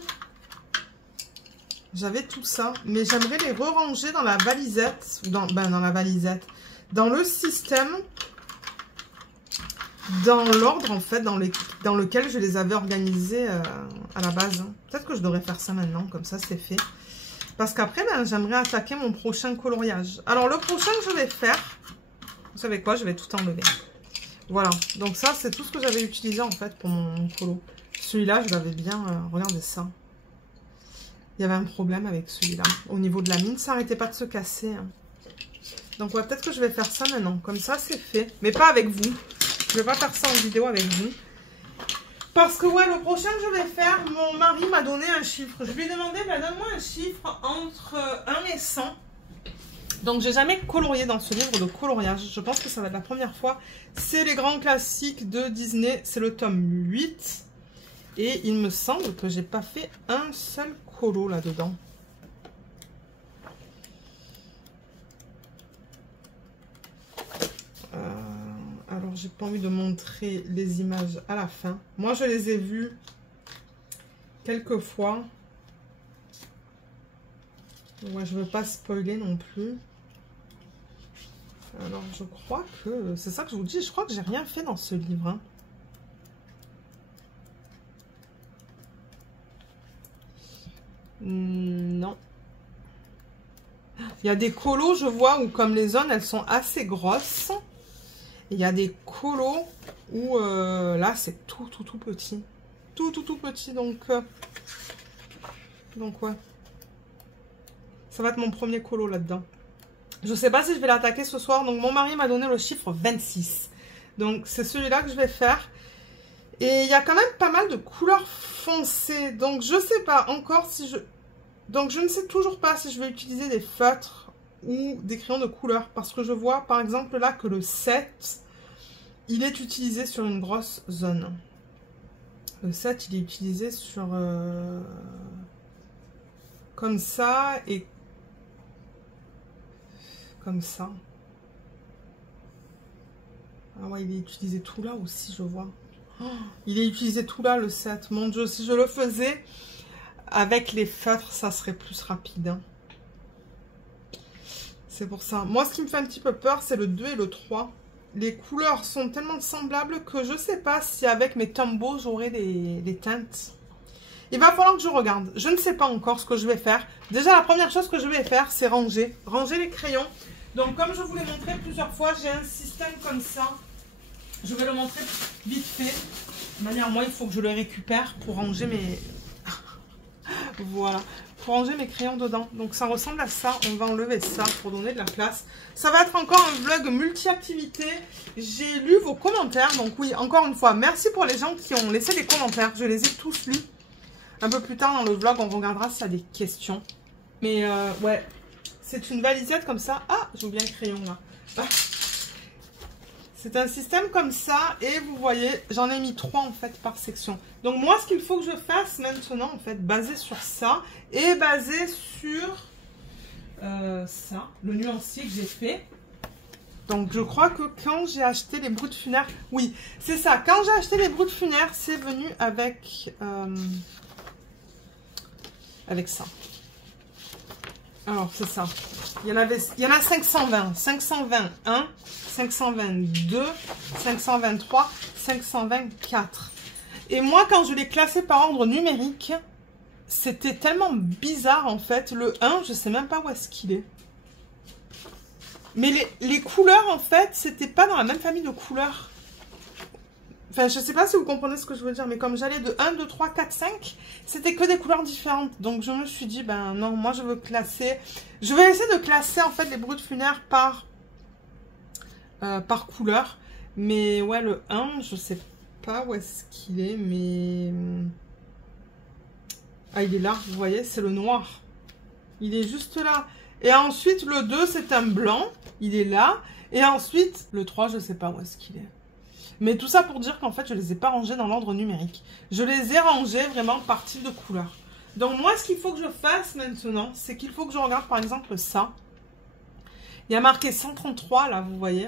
J'avais tout ça, mais j'aimerais les re-ranger dans la valisette, dans la valisette, dans le système, dans l'ordre en fait, dans lequel je les avais organisés à la base. Peut-être que je devrais faire ça maintenant, comme ça c'est fait. Parce qu'après, ben, j'aimerais attaquer mon prochain coloriage. Alors le prochain que je vais faire, vous savez quoi, je vais tout enlever. Voilà, donc ça c'est tout ce que j'avais utilisé en fait pour mon colo. Celui-là, je l'avais bien, regardez ça. Il y avait un problème avec celui-là. Au niveau de la mine, ça n'arrêtait pas de se casser. Hein. Donc, ouais, peut-être que je vais faire ça maintenant. Comme ça, c'est fait. Mais pas avec vous. Je ne vais pas faire ça en vidéo avec vous. Parce que, ouais, le prochain que je vais faire, mon mari m'a donné un chiffre. Je lui ai demandé, bah, donne-moi un chiffre entre 1 et 100. Donc, j'ai jamais colorié dans ce livre de coloriage. Je pense que ça va être la première fois. C'est les grands classiques de Disney. C'est le tome 8. Et il me semble que j'ai pas fait un seul colo là-dedans. j'ai pas envie de montrer les images à la fin. Moi, je les ai vues quelques fois. Ouais, je veux pas spoiler non plus. Alors, je crois que... C'est ça que je vous dis, je crois que j'ai rien fait dans ce livre. Hein. Non. Il y a des colos, je vois, où comme les zones, elles sont assez grosses. Et il y a des colos où là, c'est tout petit. Tout petit, donc ouais. Ça va être mon premier colo là-dedans. Je sais pas si je vais l'attaquer ce soir. Donc, mon mari m'a donné le chiffre 26. Donc, c'est celui-là que je vais faire. Et il y a quand même pas mal de couleurs foncées. Donc, je sais pas encore si je... Donc, je ne sais toujours pas si je vais utiliser des feutres ou des crayons de couleur. Parce que je vois, par exemple, là, que le 7, il est utilisé sur une grosse zone. Le 7, il est utilisé sur... comme ça et... comme ça. Ah ouais, il est utilisé tout là aussi, je vois. Oh, il est utilisé tout là, le 7. Mon Dieu, si je le faisais avec les feutres, ça serait plus rapide. Hein. C'est pour ça. Moi, ce qui me fait un petit peu peur, c'est le 2 et le 3. Les couleurs sont tellement semblables que je ne sais pas si avec mes Tombow, j'aurai des teintes. Il va falloir que je regarde. Je ne sais pas encore ce que je vais faire. Déjà, la première chose que je vais faire, c'est ranger. Ranger les crayons. Donc, comme je vous l'ai montré plusieurs fois, j'ai un système comme ça. Je vais le montrer vite fait. De manière, moi, il faut que je le récupère pour ranger mes... voilà. Pour ranger mes crayons dedans. Donc, ça ressemble à ça. On va enlever ça pour donner de la place. Ça va être encore un vlog multi-activité. J'ai lu vos commentaires. Donc, oui, encore une fois, merci pour les gens qui ont laissé des commentaires. Je les ai tous lus. Un peu plus tard dans le vlog, on regardera s'il y a des questions. Mais, ouais... C'est une valisette comme ça. Ah, j'ai oublié un crayon là. Ah. C'est un système comme ça. Et vous voyez, j'en ai mis 3 en fait par section. Donc moi, ce qu'il faut que je fasse maintenant, en fait, basé sur ça. Et basé sur ça, le nuancier que j'ai fait. Donc je crois que quand j'ai acheté les brutes funéraires... Oui, c'est ça. Quand j'ai acheté les brutes funéraires, c'est venu avec... avec ça. Alors, c'est ça. Il y en a 520. 521, 522, 523, 524. Et moi, quand je l'ai classé par ordre numérique, c'était tellement bizarre, en fait. Le 1, je sais même pas où est-ce qu'il est. Mais les couleurs, en fait, c'était pas dans la même famille de couleurs. Enfin, je sais pas si vous comprenez ce que je veux dire, mais comme j'allais de 1, 2, 3, 4, 5, c'était que des couleurs différentes. Donc, je me suis dit, ben non, moi, je veux classer... Je vais essayer de classer, en fait, les brutes funéraires par couleur. Mais, ouais, le 1, je sais pas où est-ce qu'il est, mais... Ah, il est là, vous voyez, c'est le noir. Il est juste là. Et ensuite, le 2, c'est un blanc. Il est là. Et ensuite, le 3, je sais pas où est-ce qu'il est. Mais tout ça pour dire qu'en fait, je ne les ai pas rangés dans l'ordre numérique. Je les ai rangés vraiment par type de couleur. Donc moi, ce qu'il faut que je fasse maintenant, c'est qu'il faut que je regarde par exemple ça. Il y a marqué 133 là, vous voyez.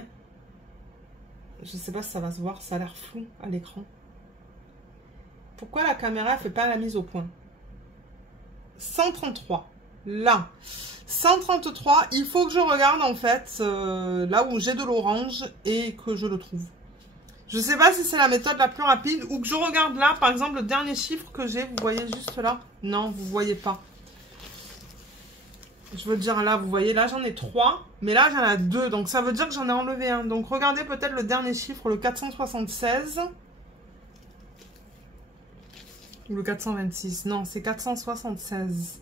Je ne sais pas si ça va se voir, ça a l'air flou à l'écran. Pourquoi la caméra ne fait pas la mise au point? 133, là. 133, il faut que je regarde en fait là où j'ai de l'orange et que je le trouve. Je ne sais pas si c'est la méthode la plus rapide ou que je regarde là, par exemple, le dernier chiffre que j'ai, vous voyez juste là? Non, vous ne voyez pas. Je veux dire là, vous voyez, là j'en ai 3, mais là j'en ai 2, donc ça veut dire que j'en ai enlevé un. Donc regardez peut-être le dernier chiffre, le 476. Ou le 426, non, c'est 476.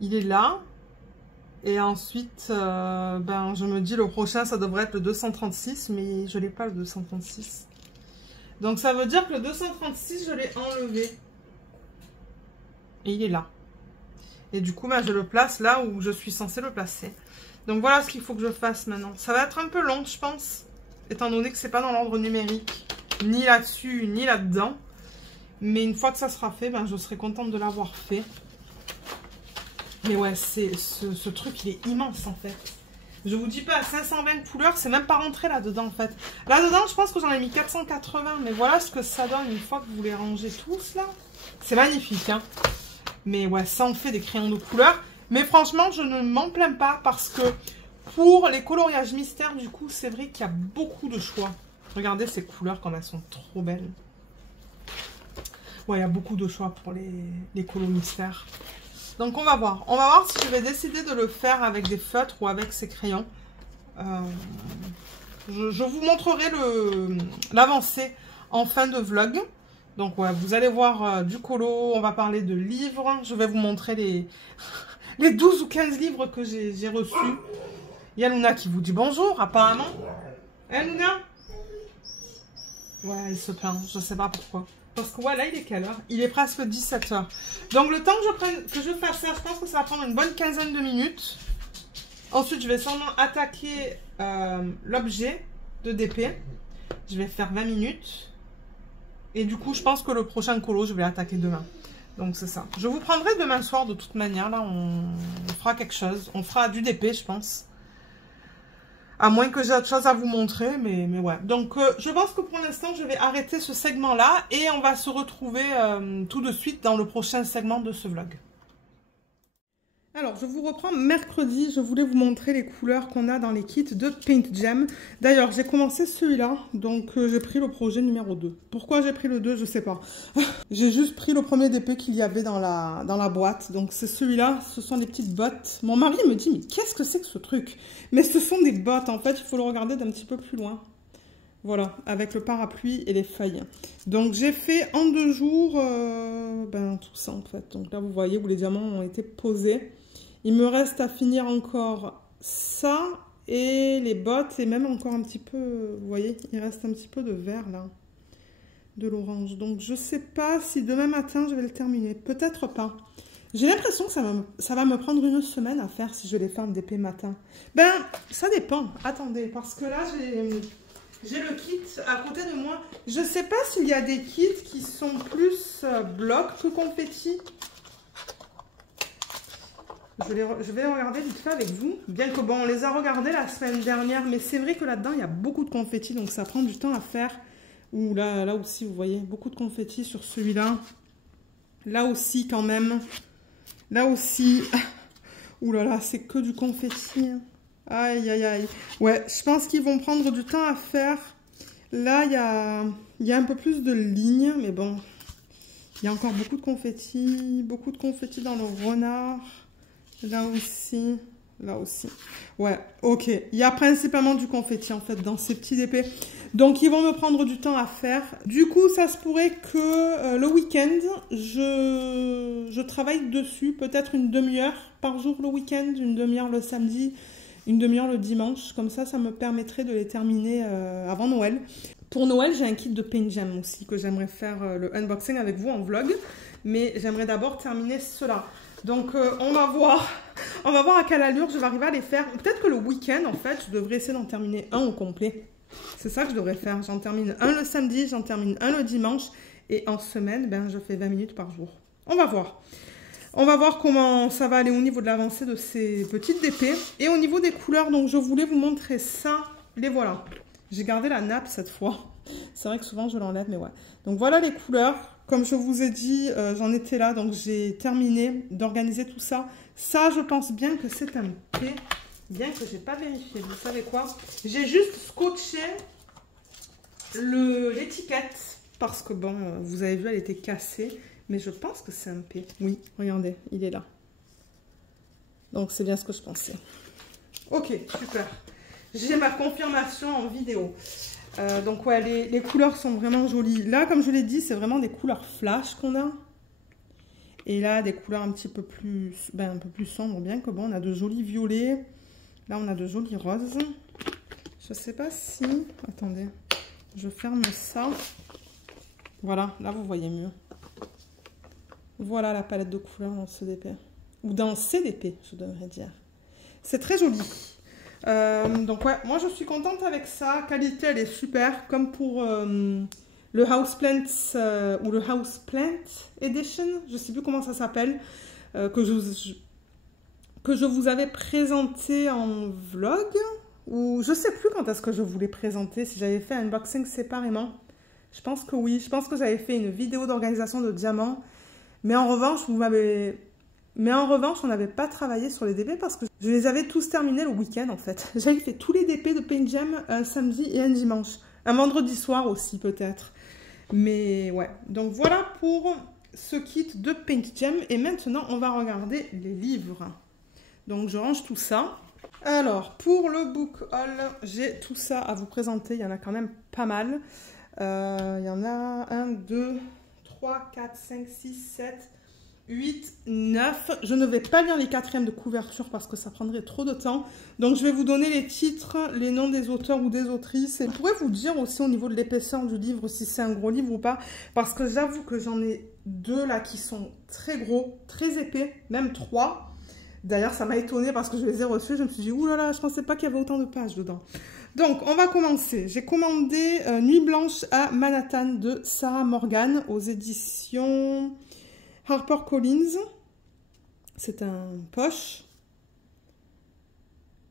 Il est là. Et ensuite, ben, je me dis le prochain, ça devrait être le 236, mais je n'ai pas le 236. Donc, ça veut dire que le 236, je l'ai enlevé. Et il est là. Et du coup, ben, je le place là où je suis censée le placer. Donc, voilà ce qu'il faut que je fasse maintenant. Ça va être un peu long, je pense, étant donné que c'est pas dans l'ordre numérique, ni là-dessus, ni là-dedans. Mais une fois que ça sera fait, ben, je serai contente de l'avoir fait. Mais ouais, ce truc, il est immense en fait. Je vous dis pas, 520 couleurs, c'est même pas rentré là-dedans en fait. Là-dedans, je pense que j'en ai mis 480, mais voilà ce que ça donne une fois que vous les rangez tous là. C'est magnifique, hein. Mais ouais, ça en fait des crayons de couleur. Mais franchement, je ne m'en plains pas parce que pour les coloriages mystères, du coup, c'est vrai qu'il y a beaucoup de choix. Regardez ces couleurs comme elles sont trop belles. Ouais, il y a beaucoup de choix pour les colos mystères. Donc on va voir. On va voir si je vais décider de le faire avec des feutres ou avec ces crayons. Je vous montrerai l'avancée en fin de vlog. Donc ouais, vous allez voir du colo, on va parler de livres. Je vais vous montrer les 12 ou 15 livres que j'ai reçus. Il y a Luna qui vous dit bonjour, apparemment. Hein, Luna? Ouais, elle se plaint, je sais pas pourquoi. Parce que ouais, là, il est quelle heure? Il est presque 17 h. Donc, le temps que je fasse ça, je pense que ça va prendre une bonne quinzaine de minutes. Ensuite, je vais sûrement attaquer l'objet de DP. Je vais faire 20 minutes. Et du coup, je pense que le prochain colo, je vais l'attaquer demain. Donc, c'est ça. Je vous prendrai demain soir, de toute manière. Là, on fera quelque chose. On fera du DP, je pense. À moins que j'ai autre chose à vous montrer, mais ouais. Donc, je pense que pour l'instant, je vais arrêter ce segment-là. Et on va se retrouver tout de suite dans le prochain segment de ce vlog. Alors, je vous reprends mercredi. Je voulais vous montrer les couleurs qu'on a dans les kits de Paint Jam. D'ailleurs, j'ai commencé celui-là. Donc, j'ai pris le projet numéro 2. Pourquoi j'ai pris le 2, je sais pas. J'ai juste pris le premier DP qu'il y avait dans la boîte. Donc, c'est celui-là. Ce sont des petites bottes. Mon mari me dit, mais qu'est-ce que c'est que ce truc? Mais ce sont des bottes. En fait, il faut le regarder d'un petit peu plus loin. Voilà, avec le parapluie et les feuilles. Donc, j'ai fait en 2 jours tout ça, en fait. Donc là, vous voyez où les diamants ont été posés. Il me reste à finir encore ça et les bottes et même encore un petit peu, vous voyez, il reste un petit peu de vert là, de l'orange. Donc je sais pas si demain matin je vais le terminer, peut-être pas. J'ai l'impression que ça va me prendre une semaine à faire si je les fais en DP matin. Ben, ça dépend, attendez, parce que là j'ai le kit à côté de moi. Je sais pas s'il y a des kits qui sont plus blocs que confetti. Je vais les regarder vite fait avec vous. Bien que bon, on les a regardés la semaine dernière, mais c'est vrai que là-dedans, il y a beaucoup de confettis, donc ça prend du temps à faire. Ouh, là aussi, vous voyez, beaucoup de confettis sur celui-là. Là aussi, quand même. Là aussi. Ouh là là, c'est que du confetti. Aïe, aïe, aïe. Ouais, je pense qu'ils vont prendre du temps à faire. Là, il y a un peu plus de lignes, mais bon. Il y a encore beaucoup de confettis dans le renard. Là aussi, là aussi. Ouais, ok. Il y a principalement du confetti en fait dans ces petits DP. Donc ils vont me prendre du temps à faire. Du coup, ça se pourrait que le week-end, je travaille dessus. Peut-être une demi-heure par jour le week-end, une demi-heure le samedi, une demi-heure le dimanche. Comme ça me permettrait de les terminer avant Noël. Pour Noël, j'ai un kit de Paint Jam aussi que j'aimerais faire le unboxing avec vous en vlog. Mais j'aimerais d'abord terminer cela. Donc, on va voir à quelle allure je vais arriver à les faire. Peut-être que le week-end, en fait, je devrais essayer d'en terminer un au complet. C'est ça que je devrais faire. J'en termine un le samedi, j'en termine un le dimanche. Et en semaine, ben, je fais 20 minutes par jour. On va voir. On va voir comment ça va aller au niveau de l'avancée de ces petites DP. Et au niveau des couleurs, donc je voulais vous montrer ça. Les voilà. J'ai gardé la nappe cette fois. C'est vrai que souvent, je l'enlève, mais ouais. Donc, voilà les couleurs. Comme je vous ai dit, j'en étais là, donc j'ai terminé d'organiser tout ça. Ça, je pense bien que c'est un P, bien que je n'ai pas vérifié. Vous savez quoi? J'ai juste scotché l'étiquette, parce que bon, vous avez vu, elle était cassée. Mais je pense que c'est un P. Oui, regardez, il est là. Donc, c'est bien ce que je pensais. Ok, super. J'ai ma confirmation en vidéo. Donc ouais, les couleurs sont vraiment jolies. Là, comme je l'ai dit, c'est vraiment des couleurs flash qu'on a. Et là, des couleurs un petit peu plus, un peu plus sombres, bien que bon, on a de jolis violets. Là, on a de jolis roses. Je sais pas si... Attendez, je ferme ça. Voilà, là, vous voyez mieux. Voilà la palette de couleurs dans ce DP. Ou dans CDP, je devrais dire. C'est très joli. Donc ouais, moi je suis contente avec ça. Qualité, elle est super. Comme pour le Houseplants ou le Houseplant Edition. Je sais plus comment ça s'appelle. Que que je vous avais présenté en vlog, ou je sais plus quand est-ce que je vous l'ai présenté, si j'avais fait un unboxing séparément. Je pense que oui, je pense que j'avais fait une vidéo d'organisation de diamants, mais en revanche, on n'avait pas travaillé sur les DP parce que je les avais tous terminés le week-end en fait. J'avais fait tous les DP de Paint Jam un samedi et un dimanche. Un vendredi soir aussi peut-être. Mais ouais, donc voilà pour ce kit de Paint Jam. Et maintenant, on va regarder les livres. Donc je range tout ça. Alors, pour le book haul, j'ai tout ça à vous présenter. Il y en a quand même pas mal. Il y en a 1, 2, 3, 4, 5, 6, 7, 8, 9. Je ne vais pas lire les quatrièmes de couverture parce que ça prendrait trop de temps. Donc, je vais vous donner les titres, les noms des auteurs ou des autrices. Et je pourrais vous dire aussi au niveau de l'épaisseur du livre si c'est un gros livre ou pas. Parce que j'avoue que j'en ai 2 là qui sont très gros, très épais, même 3. D'ailleurs, ça m'a étonnée parce que je les ai reçus. Je me suis dit, ouh là là, je pensais pas qu'il y avait autant de pages dedans. Donc, on va commencer. J'ai commandé Nuit blanche à Manhattan de Sarah Morgan aux éditions HarperCollins. C'est un poche.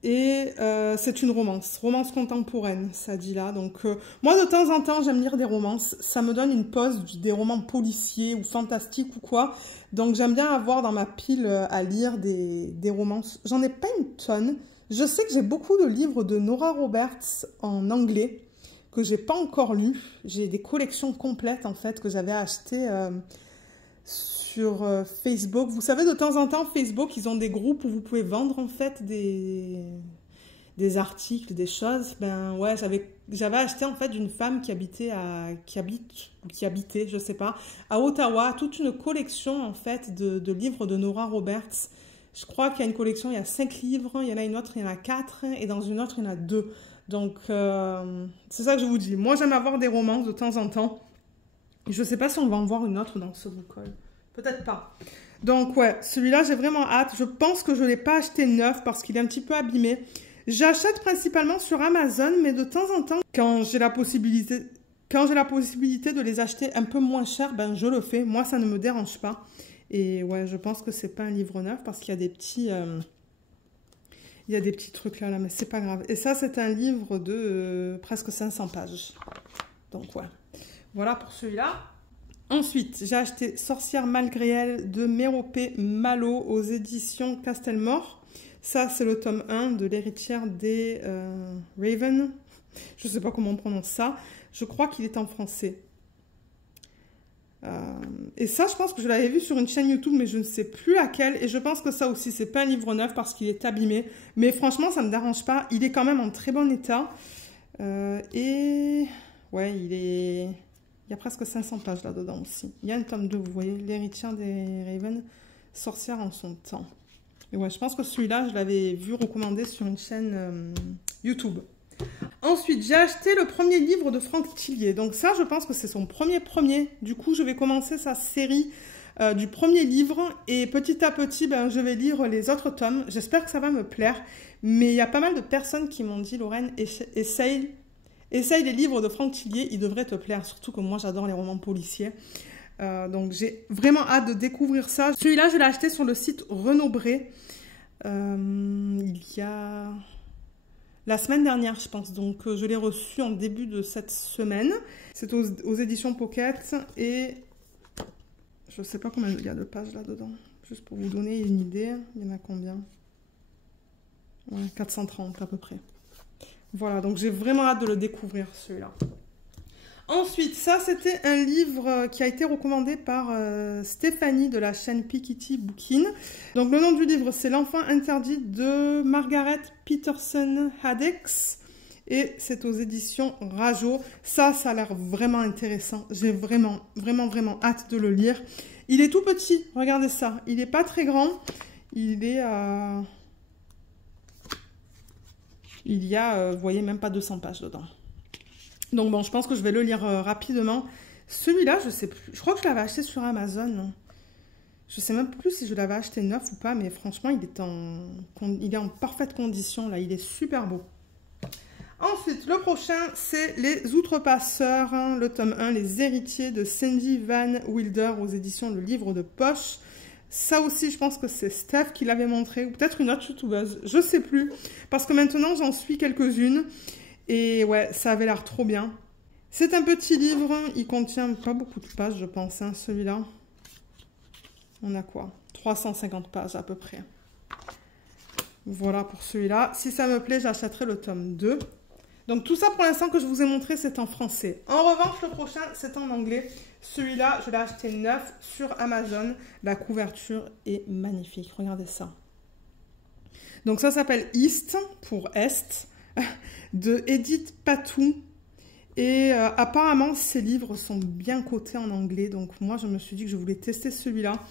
Et c'est une romance contemporaine, ça dit là. Donc, moi, de temps en temps, j'aime lire des romances. Ça me donne une pause des romans policiers ou fantastiques ou quoi. Donc, j'aime bien avoir dans ma pile à lire des romances. J'en ai pas une tonne. Je sais que j'ai beaucoup de livres de Nora Roberts en anglais que j'ai pas encore lus. J'ai des collections complètes, en fait, que j'avais achetées sur Facebook. Vous savez, de temps en temps, Facebook, ils ont des groupes où vous pouvez vendre, en fait, des articles, des choses. Ben ouais, j'avais acheté, en fait, d'une femme qui habitait, je sais pas, à Ottawa, toute une collection, en fait, de livres de Nora Roberts. Je crois qu'il y a une collection, il y a 5 livres, il y en a une autre, il y en a 4, et dans une autre, il y en a 2. Donc, c'est ça que je vous dis. Moi, j'aime avoir des romances de temps en temps. Je ne sais pas si on va en voir une autre dans ce book haul. Peut-être pas. Donc, ouais, celui-là, j'ai vraiment hâte. Je pense que je ne l'ai pas acheté neuf parce qu'il est un petit peu abîmé. J'achète principalement sur Amazon, mais de temps en temps, quand j'ai la possibilité de les acheter un peu moins cher, ben, je le fais. Moi, ça ne me dérange pas. Et ouais, je pense que c'est pas un livre neuf parce qu'il y a des petits... il y a des petits trucs là, mais c'est pas grave. Et ça, c'est un livre de presque 500 pages. Donc ouais. Voilà pour celui-là. Ensuite, j'ai acheté Sorcière malgré elle de Méropé Malo aux éditions Castelmore. Ça, c'est le tome 1 de l'héritière des Raven. Je sais pas comment on prononce ça. Je crois qu'il est en français. Et ça, je pense que je l'avais vu sur une chaîne YouTube, mais je ne sais plus laquelle. Et je pense que ça aussi, c'est pas un livre neuf parce qu'il est abîmé. Mais franchement, ça me dérange pas. Il est quand même en très bon état. Et ouais, il y a presque 500 pages là-dedans aussi. Il y a un tome 2, vous voyez, l'héritière des Raven, sorcière en son temps. Et ouais, je pense que celui-là, je l'avais vu recommander sur une chaîne YouTube. Ensuite, j'ai acheté le premier livre de Franck Tillier. Donc ça, je pense que c'est son premier. Du coup, je vais commencer sa série du premier livre. Et petit à petit, ben, je vais lire les autres tomes. J'espère que ça va me plaire. Mais il y a pas mal de personnes qui m'ont dit, Lorraine, essaye les livres de Franck Tillier. Ils devraient te plaire. Surtout que moi, j'adore les romans policiers. Donc, j'ai vraiment hâte de découvrir ça. Celui-là, je l'ai acheté sur le site Renaud Bré. Il y a... la semaine dernière, je pense. Donc, je l'ai reçu en début de cette semaine. C'est aux éditions Pocket. Et je ne sais pas combien il y a de pages là-dedans. Juste pour vous donner une idée. Il y en a combien? Ouais, 430 à peu près. Voilà, donc j'ai vraiment hâte de le découvrir, celui-là. Ensuite, ça, c'était un livre qui a été recommandé par Stéphanie de la chaîne Piketty Bookin. Donc, le nom du livre, c'est L'enfant interdit de Margaret Peterson Haddix. Et c'est aux éditions Rajo. Ça a l'air vraiment intéressant. J'ai vraiment hâte de le lire. Il est tout petit, regardez ça. Il n'est pas très grand. Il est à... il y a, vous voyez, même pas 200 pages dedans. Donc bon, je pense que je vais le lire rapidement. Celui-là, je sais plus. Je crois que je l'avais acheté sur Amazon. Non, je sais même plus si je l'avais acheté neuf ou pas, mais franchement, il est en parfaite condition. Là, il est super beau. Ensuite, le prochain, c'est Les Outrepasseurs, le tome 1, Les Héritiers de Cindy Van Wilder aux éditions Le Livre de Poche. Ça aussi, je pense que c'est Steph qui l'avait montré, ou peut-être une autre youtubeuse, je sais plus. Parce que maintenant, j'en suis quelques-unes. Et ouais, ça avait l'air trop bien. C'est un petit livre, il contient pas beaucoup de pages, je pense, hein, celui-là. On a quoi? 350 pages à peu près. Voilà pour celui-là. Si ça me plaît, j'achèterai le tome 2. Donc tout ça pour l'instant que je vous ai montré, c'est en français. En revanche, le prochain, c'est en anglais. Celui-là, je l'ai acheté neuf sur Amazon. La couverture est magnifique. Regardez ça. Donc ça s'appelle East, pour Est, de Edith Patou. Et apparemment, ces livres sont bien cotés en anglais. Donc moi, je me suis dit que je voulais tester celui-là.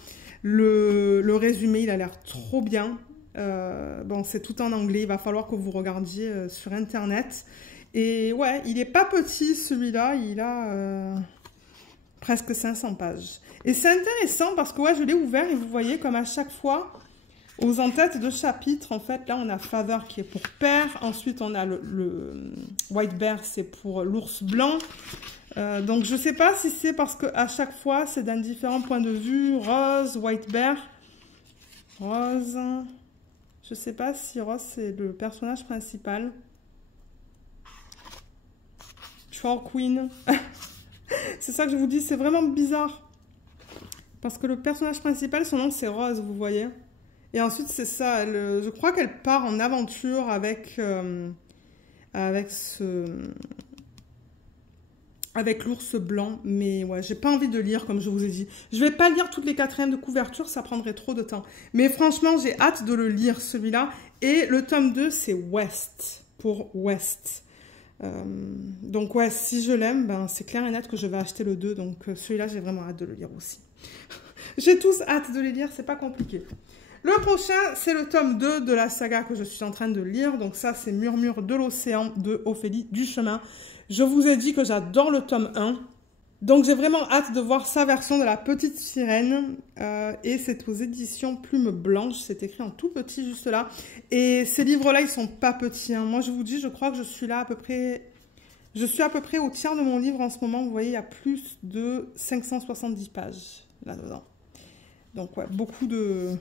Le résumé, il a l'air trop bien. Bon, c'est tout en anglais. Il va falloir que vous regardiez sur Internet. Et ouais, il n'est pas petit, celui-là. Il a presque 500 pages. Et c'est intéressant parce que ouais, je l'ai ouvert et vous voyez comme à chaque fois... Aux en-têtes de chapitre, en fait, là, on a Father qui est pour père. Ensuite, on a le White Bear, c'est pour l'ours blanc. Donc, je ne sais pas si c'est parce qu'à chaque fois, c'est d'un différent point de vue. Rose, White Bear. Rose. Je ne sais pas si Rose, c'est le personnage principal. Troll Queen. C'est ça que je vous dis, c'est vraiment bizarre. Parce que le personnage principal, son nom, c'est Rose, vous voyez. Et ensuite, c'est ça, je crois qu'elle part en aventure avec l'ours blanc. Mais ouais, j'ai pas envie de lire, comme je vous ai dit. Je vais pas lire toutes les quatrièmes de couverture, ça prendrait trop de temps. Mais franchement, j'ai hâte de le lire, celui-là. Et le tome 2, c'est West, pour West. Donc ouais, si je l'aime, ben, c'est clair et net que je vais acheter le 2. Donc celui-là, j'ai vraiment hâte de le lire aussi. J'ai tous hâte de les lire, c'est pas compliqué. Le prochain, c'est le tome 2 de la saga que je suis en train de lire. Donc ça, c'est Murmure de l'océan de Ophélie Duchemin. Je vous ai dit que j'adore le tome 1. Donc j'ai vraiment hâte de voir sa version de la petite sirène. Et c'est aux éditions Plume Blanche. C'est écrit en tout petit juste là. Et ces livres-là, ils sont pas petits, hein. Moi, je vous dis, je crois que je suis là à peu près... Je suis à peu près au tiers de mon livre en ce moment. Vous voyez, il y a plus de 570 pages là-dedans. Donc ouais, beaucoup de...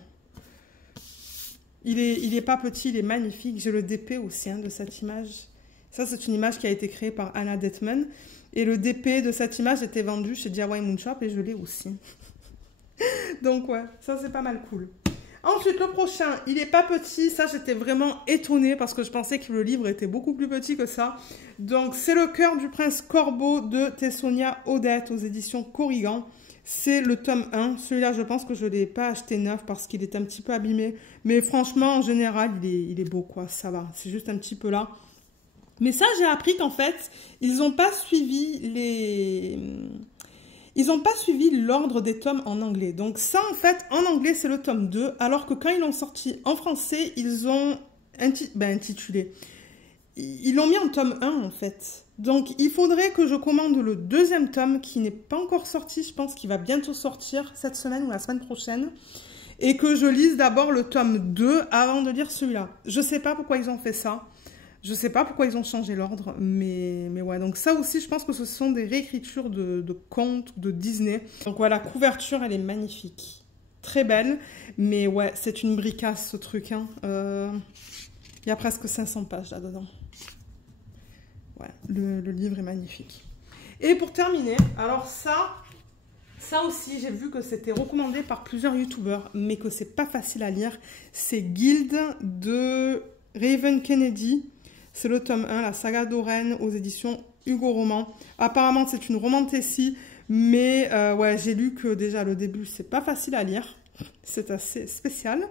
Il est pas petit, il est magnifique. J'ai le DP aussi hein, de cette image. Ça, c'est une image qui a été créée par Anna Detman. Et le DP de cette image était vendu chez DIY Moonshop et je l'ai aussi. Donc ouais, ça c'est pas mal cool. Ensuite, le prochain, il est pas petit. Ça, j'étais vraiment étonnée parce que je pensais que le livre était beaucoup plus petit que ça. Donc, c'est Le cœur du prince Corbeau de Tessonia Odette aux éditions Corrigan. C'est le tome 1. Celui-là, je pense que je ne l'ai pas acheté neuf parce qu'il est un petit peu abîmé. Mais franchement, en général, il est beau, quoi. Ça va. C'est juste un petit peu là. Mais ça, j'ai appris qu'en fait, ils n'ont pas suivi l'ordre des tomes en anglais. Donc ça, en fait, en anglais, c'est le tome 2. Alors que quand ils l'ont sorti en français, ils ont intitulé. Ils l'ont mis en tome 1, en fait. Donc, il faudrait que je commande le deuxième tome qui n'est pas encore sorti. Je pense qu'il va bientôt sortir cette semaine ou la semaine prochaine. Et que je lise d'abord le tome 2 avant de lire celui-là. Je ne sais pas pourquoi ils ont fait ça. Je ne sais pas pourquoi ils ont changé l'ordre. Mais ouais, donc ça aussi, je pense que ce sont des réécritures de contes de Disney. Donc voilà, la couverture, elle est magnifique. Très belle. Mais ouais, c'est une bricasse, ce truc. Hein. Il y a presque 500 pages là-dedans. Ouais, le livre est magnifique. Et pour terminer, alors ça aussi, j'ai vu que c'était recommandé par plusieurs youtubeurs, mais que c'est pas facile à lire. C'est Guild de Raven Kennedy. C'est le tome 1, la saga d'Oren aux éditions Hugo Roman. Apparemment, c'est une romantessie, mais ouais, j'ai lu que déjà le début, c'est pas facile à lire. C'est assez spécial.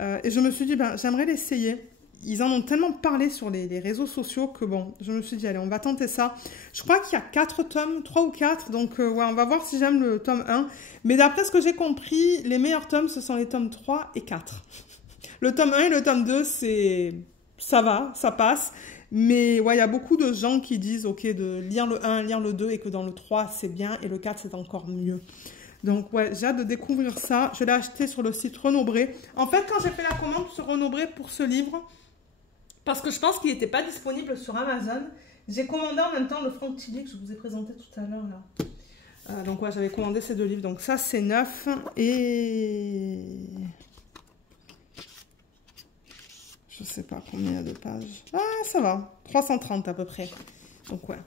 Et je me suis dit, ben, j'aimerais l'essayer. Ils en ont tellement parlé sur les réseaux sociaux que bon, je me suis dit, allez, on va tenter ça. Je crois qu'il y a 4 tomes, 3 ou 4, donc ouais, on va voir si j'aime le tome 1. Mais d'après ce que j'ai compris, les meilleurs tomes, ce sont les tomes 3 et 4. Le tome 1 et le tome 2, ça va, ça passe. Mais ouais, il y a beaucoup de gens qui disent, ok, de lire le 1, lire le 2, et que dans le 3, c'est bien, et le 4, c'est encore mieux. Donc ouais, j'ai hâte de découvrir ça. Je l'ai acheté sur le site Renaud-Bré. En fait, quand j'ai fait la commande sur Renaud-Bré pour ce livre, parce que je pense qu'il n'était pas disponible sur Amazon, j'ai commandé en même temps le Franck Tilly que je vous ai présenté tout à l'heure là. Donc ouais, j'avais commandé ces 2 livres. Donc ça, c'est 9 et... Je sais pas combien il y a de pages. Ah, ça va. 330 à peu près. Donc ouais.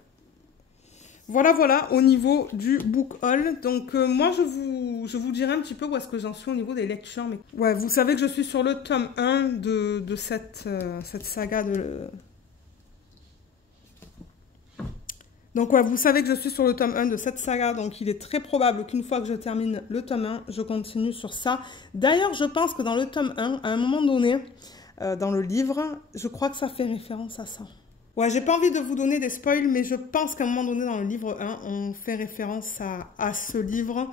Voilà, voilà, au niveau du book haul. Donc, moi, je vous dirai un petit peu où est-ce que j'en suis au niveau des lectures. Mais ouais, vous savez que je suis sur le tome 1 de cette saga de... Donc, ouais, vous savez que je suis sur le tome 1 de cette saga. Donc, il est très probable qu'une fois que je termine le tome 1, je continue sur ça. D'ailleurs, je pense que dans le tome 1, à un moment donné, dans le livre, je crois que ça fait référence à ça. Ouais, j'ai pas envie de vous donner des spoils, mais je pense qu'à un moment donné dans le livre 1, on fait référence à ce livre.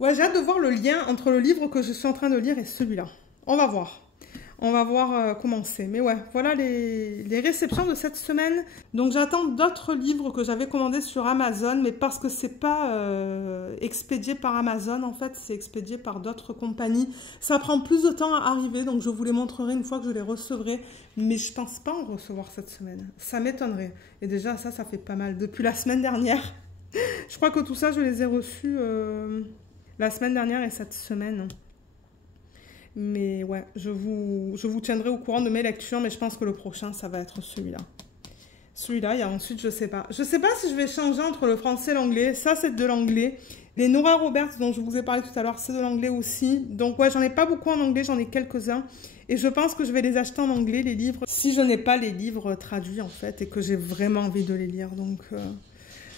Ouais, j'ai hâte de voir le lien entre le livre que je suis en train de lire et celui-là. On va voir. On va voir comment c'est. Mais ouais, voilà les réceptions de cette semaine. Donc j'attends d'autres livres que j'avais commandés sur Amazon, mais parce que c'est pas expédié par Amazon, en fait, c'est expédié par d'autres compagnies. Ça prend plus de temps à arriver, donc je vous les montrerai une fois que je les recevrai. Mais je pense pas en recevoir cette semaine. Ça m'étonnerait. Et déjà, ça fait pas mal. Depuis la semaine dernière, je crois que tout ça, je les ai reçus la semaine dernière et cette semaine. Mais ouais, je vous tiendrai au courant de mes lectures, mais je pense que le prochain, ça va être celui-là. Celui-là, il y a ensuite, je sais pas. Je sais pas si je vais changer entre le français et l'anglais. Ça, c'est de l'anglais. Les Nora Roberts, dont je vous ai parlé tout à l'heure, c'est de l'anglais aussi. Donc ouais, j'en ai pas beaucoup en anglais, j'en ai quelques-uns. Et je pense que je vais les acheter en anglais, les livres, si je n'ai pas les livres traduits, en fait, et que j'ai vraiment envie de les lire.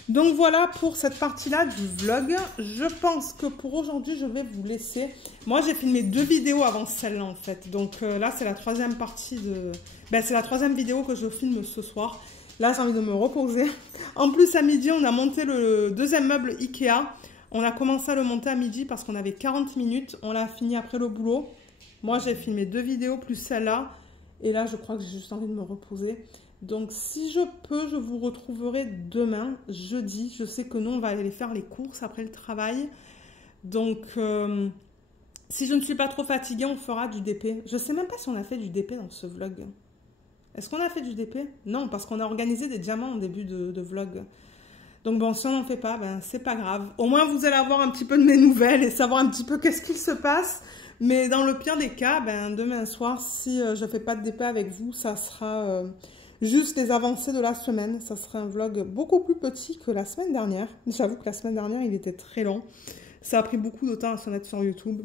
Donc voilà pour cette partie-là du vlog. Je pense que pour aujourd'hui, je vais vous laisser. Moi, j'ai filmé 2 vidéos avant celle-là, en fait. Donc là, c'est la 3e partie de... Ben, c'est la 3e vidéo que je filme ce soir. Là, j'ai envie de me reposer. En plus, à midi, on a monté le 2e meuble Ikea. On a commencé à le monter à midi parce qu'on avait 40 minutes. On l'a fini après le boulot. Moi, j'ai filmé 2 vidéos plus celle-là. Et là, je crois que j'ai juste envie de me reposer. Donc, si je peux, je vous retrouverai demain, jeudi. Je sais que nous, on va aller faire les courses après le travail. Donc, si je ne suis pas trop fatiguée, on fera du DP. Je ne sais même pas si on a fait du DP dans ce vlog. Est-ce qu'on a fait du DP? Non, parce qu'on a organisé des diamants en début de vlog. Donc, bon, si on n'en fait pas, ben, c'est pas grave. Au moins, vous allez avoir un petit peu de mes nouvelles et savoir un petit peu qu'est-ce qu'il se passe. Mais dans le pire des cas, ben, demain soir, si je ne fais pas de DP avec vous, ça sera... juste les avancées de la semaine. Ça serait un vlog beaucoup plus petit que la semaine dernière. J'avoue que la semaine dernière, il était très long. Ça a pris beaucoup de temps à se mettre sur YouTube.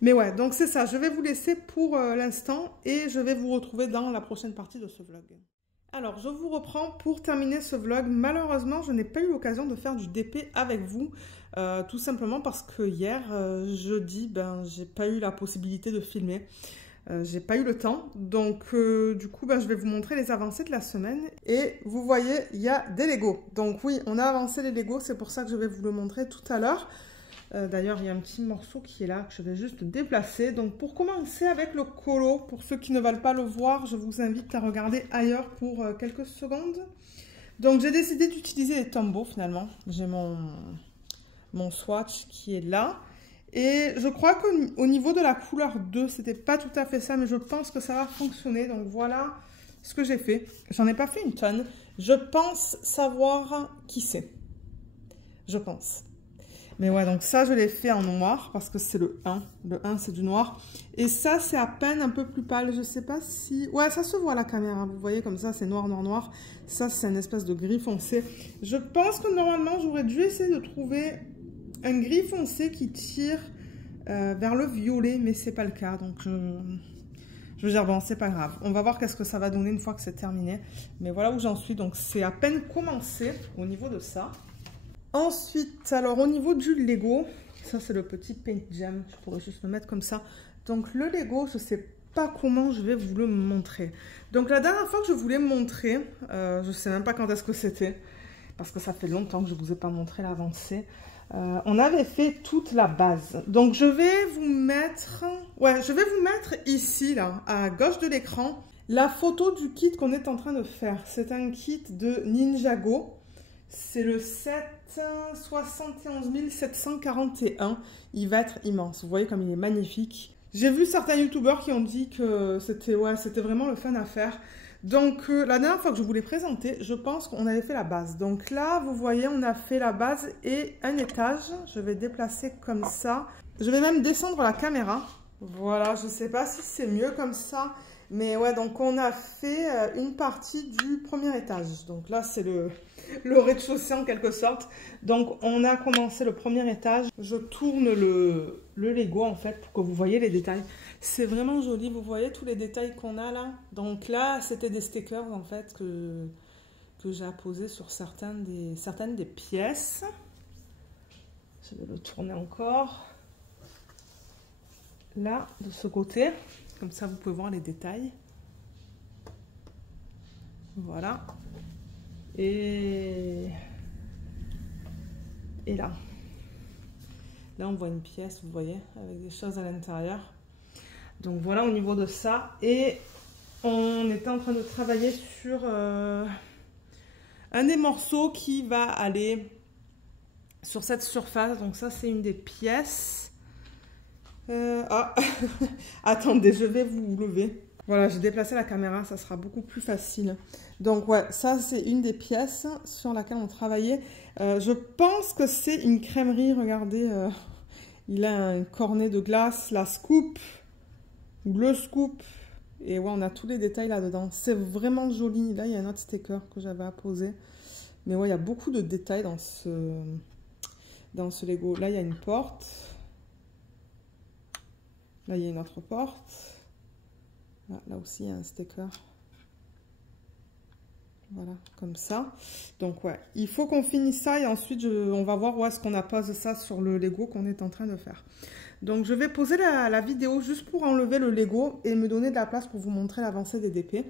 Mais ouais, donc c'est ça. Je vais vous laisser pour l'instant et je vais vous retrouver dans la prochaine partie de ce vlog. Alors, je vous reprends pour terminer ce vlog. Malheureusement, je n'ai pas eu l'occasion de faire du DP avec vous. Tout simplement parce que hier, jeudi, ben, j'ai pas eu la possibilité de filmer. J'ai pas eu le temps, donc du coup je vais vous montrer les avancées de la semaine. Et vous voyez, il y a des Lego. Donc oui, on a avancé les Lego, c'est pour ça que je vais vous le montrer tout à l'heure. D'ailleurs, il y a un petit morceau qui est là, que je vais juste déplacer. Donc pour commencer avec le colo, pour ceux qui ne veulent pas le voir, je vous invite à regarder ailleurs pour quelques secondes. Donc j'ai décidé d'utiliser les Tombow finalement. J'ai mon swatch qui est là. Et je crois qu'au niveau de la couleur 2, c'était pas tout à fait ça, mais je pense que ça va fonctionner. Donc voilà ce que j'ai fait. J'en ai pas fait une tonne. Je pense savoir qui c'est. Je pense. Mais ouais, donc ça, je l'ai fait en noir parce que c'est le 1. Le 1, c'est du noir. Et ça, c'est à peine un peu plus pâle. Je sais pas si... Ouais, ça se voit à la caméra. Vous voyez comme ça, c'est noir, noir, noir. Ça, c'est une espèce de gris foncé. Je pense que normalement, j'aurais dû essayer de trouver... un gris foncé qui tire vers le violet, mais c'est pas le cas. Donc, je veux dire, bon, c'est pas grave. On va voir qu'est-ce que ça va donner une fois que c'est terminé. Mais voilà où j'en suis. Donc, c'est à peine commencé au niveau de ça. Ensuite, alors, au niveau du Lego, ça, c'est le petit Paint Jam. Je pourrais juste le mettre comme ça. Donc, le Lego, je sais pas comment je vais vous le montrer. Donc, la dernière fois que je voulais me montrer, je sais même pas quand est-ce que c'était. Parce que ça fait longtemps que je vous ai pas montré l'avancée. On avait fait toute la base. Donc, je vais vous mettre... Ouais, je vais vous mettre ici, là, à gauche de l'écran, la photo du kit qu'on est en train de faire. C'est un kit de Ninjago. C'est le 71 741. Il va être immense. Vous voyez comme il est magnifique. J'ai vu certains youtubeurs qui ont dit que c'était vraiment le fun à faire. Donc, la dernière fois que je vous l'ai présenté, je pense qu'on avait fait la base. Donc là, vous voyez, on a fait la base et un étage. Je vais déplacer comme ça. Je vais même descendre la caméra. Voilà, je ne sais pas si c'est mieux comme ça. Mais ouais, donc on a fait une partie du premier étage. Donc là, c'est le rez-de-chaussée en quelque sorte. Donc on a commencé le premier étage. Je tourne le Lego en fait pour que vous voyez les détails. C'est vraiment joli, vous voyez tous les détails qu'on a là. Donc là, c'était des stickers en fait que j'ai apposés sur certaines des pièces. Je vais le tourner encore. Là, de ce côté. Comme ça, vous pouvez voir les détails. Voilà. Et là. Là, on voit une pièce, vous voyez, avec des choses à l'intérieur. Donc, voilà au niveau de ça. Et on était en train de travailler sur un des morceaux qui va aller sur cette surface. Donc, ça, c'est une des pièces. Attendez, je vais vous lever. Voilà, j'ai déplacé la caméra, ça sera beaucoup plus facile. Donc ouais, ça c'est une des pièces sur laquelle on travaillait. Je pense que c'est une crèmerie, regardez. Il a un cornet de glace, la scoop, le scoop. Et ouais, on a tous les détails là-dedans. C'est vraiment joli. Là, il y a un autre sticker que j'avais apposé. Mais ouais, il y a beaucoup de détails dans ce Lego. Là, il y a une porte. Là, il y a une autre porte. Là aussi, il y a un sticker. Voilà, comme ça. Donc, ouais, il faut qu'on finisse ça et ensuite, on va voir où est-ce qu'on appose ça sur le Lego qu'on est en train de faire. Donc, je vais poser la vidéo juste pour enlever le Lego et me donner de la place pour vous montrer l'avancée des DP.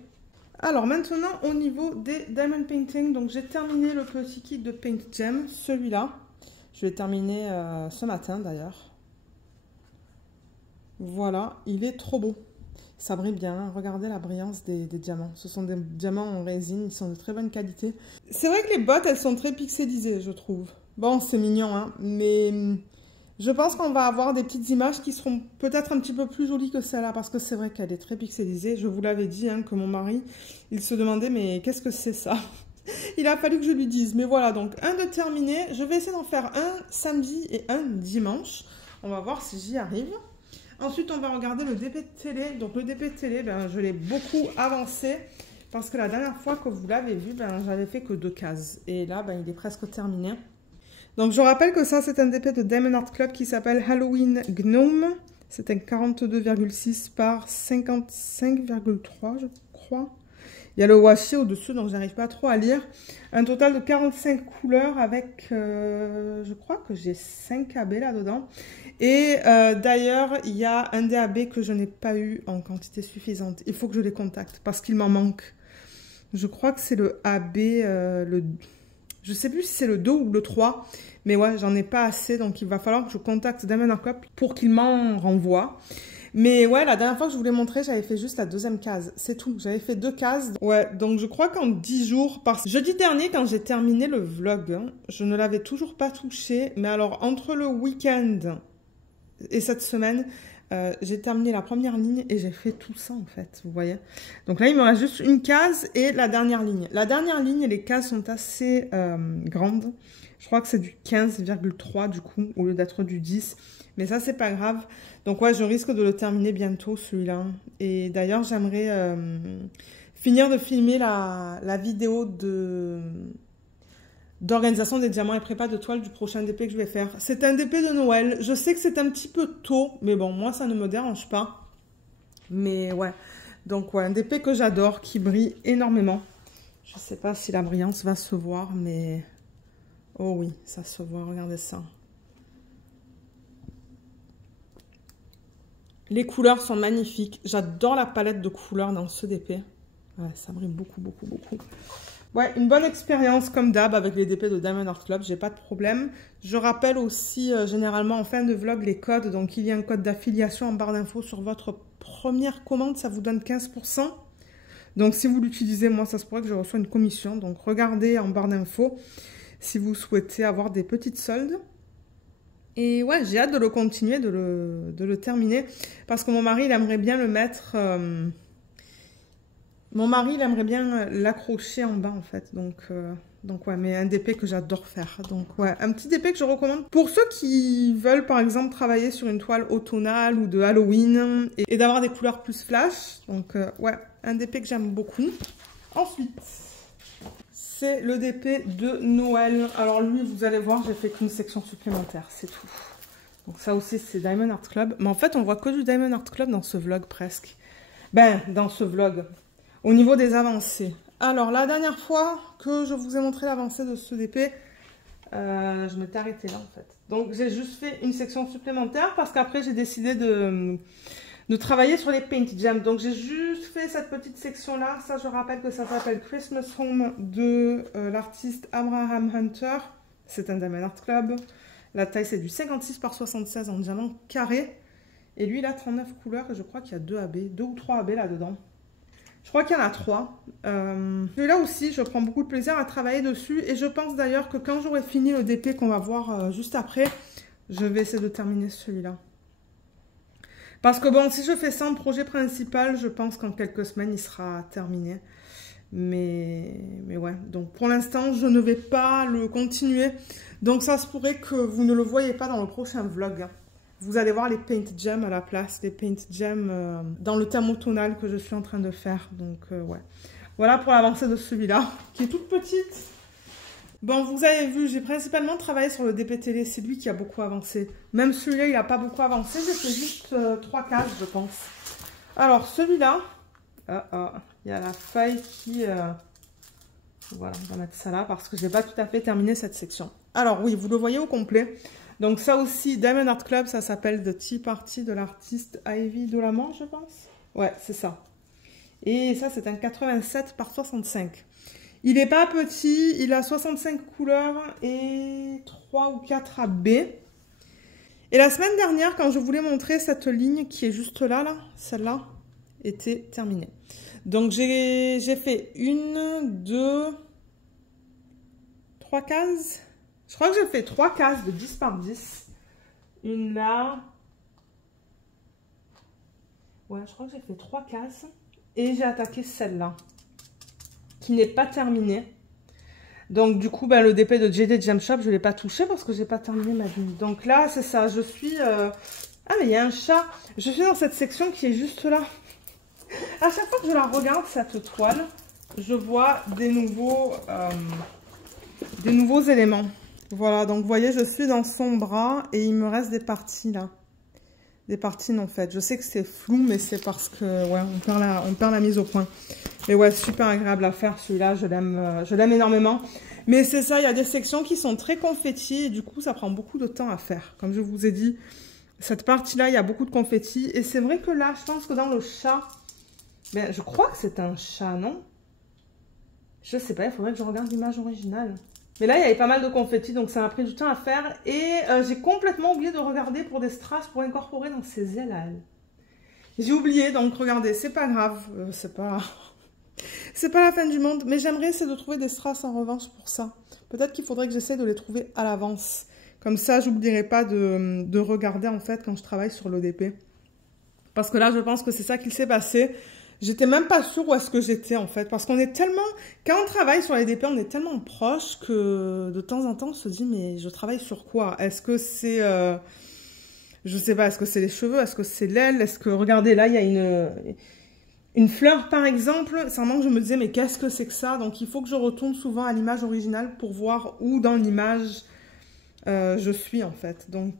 Alors, maintenant, au niveau des Diamond Painting, donc j'ai terminé le petit kit de Paint Gem, celui-là. Je l'ai terminé ce matin, d'ailleurs. Voilà, il est trop beau. Ça brille bien, hein. Regardez la brillance des diamants. Ce sont des diamants en résine, ils sont de très bonne qualité. C'est vrai que les bottes, elles sont très pixelisées, je trouve. Bon, c'est mignon, hein, mais je pense qu'on va avoir des petites images qui seront peut-être un petit peu plus jolies que celle-là, parce que c'est vrai qu'elle est très pixelisée. Je vous l'avais dit, hein, que mon mari, il se demandait, mais qu'est-ce que c'est ça? Il a fallu que je lui dise. Mais voilà, donc un de terminé. Je vais essayer d'en faire un samedi et un dimanche. On va voir si j'y arrive. Ensuite, on va regarder le DP de télé. Donc, le DP de télé, ben, je l'ai beaucoup avancé parce que la dernière fois que vous l'avez vu, ben, j'avais fait que 2 cases. Et là, ben, il est presque terminé. Donc, je rappelle que ça, c'est un DP de Diamond Art Club qui s'appelle Halloween Gnome. C'est un 42,6 par 55,3, je crois. Il y a le washi au-dessus, donc j'arrive pas trop à lire. Un total de 45 couleurs avec, je crois que j'ai 5 AB là-dedans. Et d'ailleurs, il y a un des AB que je n'ai pas eu en quantité suffisante. Il faut que je les contacte parce qu'il m'en manque. Je crois que c'est le AB, je sais plus si c'est le 2 ou le 3. Mais ouais, j'en ai pas assez, donc il va falloir que je contacte Diamond Art Club pour qu'il m'en renvoie. Mais ouais, la dernière fois que je vous l'ai montré, j'avais fait juste la 2e case. C'est tout. J'avais fait 2 cases. Ouais, donc je crois qu'en 10 jours, parce que jeudi dernier, quand j'ai terminé le vlog, hein, je ne l'avais toujours pas touché. Mais alors, entre le week-end et cette semaine, j'ai terminé la première ligne et j'ai fait tout ça, en fait. Vous voyez? Donc là, il me reste juste une case et la dernière ligne. La dernière ligne, les cases sont assez grandes. Je crois que c'est du 15,3 du coup, au lieu d'être du 10. Mais ça, c'est pas grave. Donc ouais, je risque de le terminer bientôt, celui-là. Et d'ailleurs, j'aimerais finir de filmer la vidéo d'organisation des diamants et prépa de toile du prochain DP que je vais faire. C'est un DP de Noël. Je sais que c'est un petit peu tôt, mais bon, moi, ça ne me dérange pas. Mais ouais, donc ouais, un DP que j'adore, qui brille énormément. Je sais pas si la brillance va se voir, mais... Oh oui, ça se voit, regardez ça. Les couleurs sont magnifiques. J'adore la palette de couleurs dans ce DP. Ouais, ça brille beaucoup, beaucoup, beaucoup. Ouais, une bonne expérience comme d'hab avec les DP de Diamond Art Club. J'ai pas de problème. Je rappelle aussi généralement en fin de vlog les codes. Donc, il y a un code d'affiliation en barre d'infos sur votre première commande. Ça vous donne 15%. Donc, si vous l'utilisez, moi, ça se pourrait que je reçois une commission. Donc, regardez en barre d'infos si vous souhaitez avoir des petites soldes. Et ouais, j'ai hâte de le continuer, de le terminer. Parce que mon mari, il aimerait bien le mettre... Mon mari, il aimerait bien l'accrocher en bas, en fait. Donc ouais, mais un DP que j'adore faire. Donc ouais, un petit DP que je recommande pour ceux qui veulent, par exemple, travailler sur une toile automnale ou de Halloween et d'avoir des couleurs plus flash. Donc ouais, un DP que j'aime beaucoup. Ensuite, c'est le DP de Noël. Alors lui, vous allez voir, j'ai fait qu'une section supplémentaire, c'est tout. Donc ça aussi, c'est Diamond Art Club. Mais en fait, on voit que du Diamond Art Club dans ce vlog presque. Ben, dans ce vlog. Au niveau des avancées. Alors, la dernière fois que je vous ai montré l'avancée de ce DP, je m'étais arrêtée là, en fait. Donc, j'ai juste fait une section supplémentaire parce qu'après, j'ai décidé de travailler sur les Paint Gems. Donc, j'ai juste fait cette petite section-là. Ça, je rappelle que ça s'appelle Christmas Home de l'artiste Abraham Hunter. C'est un Diamond Art Club. La taille, c'est du 56 par 76 en diamant carré. Et lui, il a 39 couleurs et je crois qu'il y a 2 AB, 2 ou 3 AB là-dedans. Je crois qu'il y en a 3. Celui-là aussi, je prends beaucoup de plaisir à travailler dessus. Et je pense d'ailleurs que quand j'aurai fini le DP qu'on va voir juste après, je vais essayer de terminer celui-là. Parce que bon, si je fais ça en projet principal, je pense qu'en quelques semaines, il sera terminé. Mais ouais, donc pour l'instant, je ne vais pas le continuer. Donc ça se pourrait que vous ne le voyez pas dans le prochain vlog. Vous allez voir les Paint Gems à la place, les Paint Gems dans le thème automnal que je suis en train de faire. Donc ouais, voilà pour l'avancée de celui-là, qui est toute petite. Bon, vous avez vu, j'ai principalement travaillé sur le DP télé, c'est lui qui a beaucoup avancé. Même celui-là, il n'a pas beaucoup avancé, j'ai fait juste 3 cases, je pense. Alors celui-là, il y a la feuille qui... Voilà, on va mettre ça là parce que je n'ai pas tout à fait terminé cette section. Alors oui, vous le voyez au complet. Donc ça aussi, Diamond Art Club, ça s'appelle The Tea Party de l'artiste Ivy Dolamant, je pense. Ouais, c'est ça. Et ça, c'est un 87 par 65. Il n'est pas petit, il a 65 couleurs et 3 ou 4 AB. Et la semaine dernière, quand je voulais montrer cette ligne qui est juste là, celle-là, était terminée. Donc j'ai fait 1, 2, 3 cases. Je crois que j'ai fait 3 cases de 10 par 10. Une là. Ouais, je crois que j'ai fait 3 cases. Et j'ai attaqué celle-là, qui n'est pas terminée. Donc du coup, ben, le DP de JD Gem Shop, je ne l'ai pas touché parce que je n'ai pas terminé ma ligne. Donc là, c'est ça, je suis... Ah, mais il y a un chat. Je suis dans cette section qui est juste là. À chaque fois que je la regarde, cette toile, je vois des nouveaux éléments. Voilà, donc vous voyez, je suis dans son bras et il me reste des parties là. Des parties en fait. Je sais que c'est flou, mais c'est parce que ouais, on perd la mise au point. Mais ouais, super agréable à faire celui-là, je l'aime énormément. Mais c'est ça, il y a des sections qui sont très confettis et du coup, ça prend beaucoup de temps à faire. Comme je vous ai dit, cette partie-là, il y a beaucoup de confettis. Et c'est vrai que là, je pense que dans le chat, ben, je crois que c'est un chat, non? Je sais pas, il faudrait que je regarde l'image originale. Mais là, il y avait pas mal de confettis, donc ça m'a pris du temps à faire. Et j'ai complètement oublié de regarder pour des strass pour incorporer dans ses ailes à elle. J'ai oublié, donc regardez, c'est pas grave. C'est pas la fin du monde. Mais j'aimerais essayer de trouver des strass en revanche pour ça. Peut-être qu'il faudrait que j'essaie de les trouver à l'avance. Comme ça, j'oublierai pas de regarder en fait quand je travaille sur l'ODP. Parce que là, je pense que c'est ça qu'il s'est passé. J'étais même pas sûre où est-ce que j'étais en fait. Parce qu'on est tellement... Quand on travaille sur les DP, on est tellement proche que de temps en temps, on se dit, mais je travaille sur quoi? Est-ce que c'est... Je sais pas, est-ce que c'est les cheveux? Est-ce que c'est l'aile? Est-ce que... Regardez, là, il y a une fleur par exemple. C'est vraiment que je me disais, mais qu'est-ce que c'est que ça? Donc il faut que je retourne souvent à l'image originale pour voir où dans l'image je suis en fait. Donc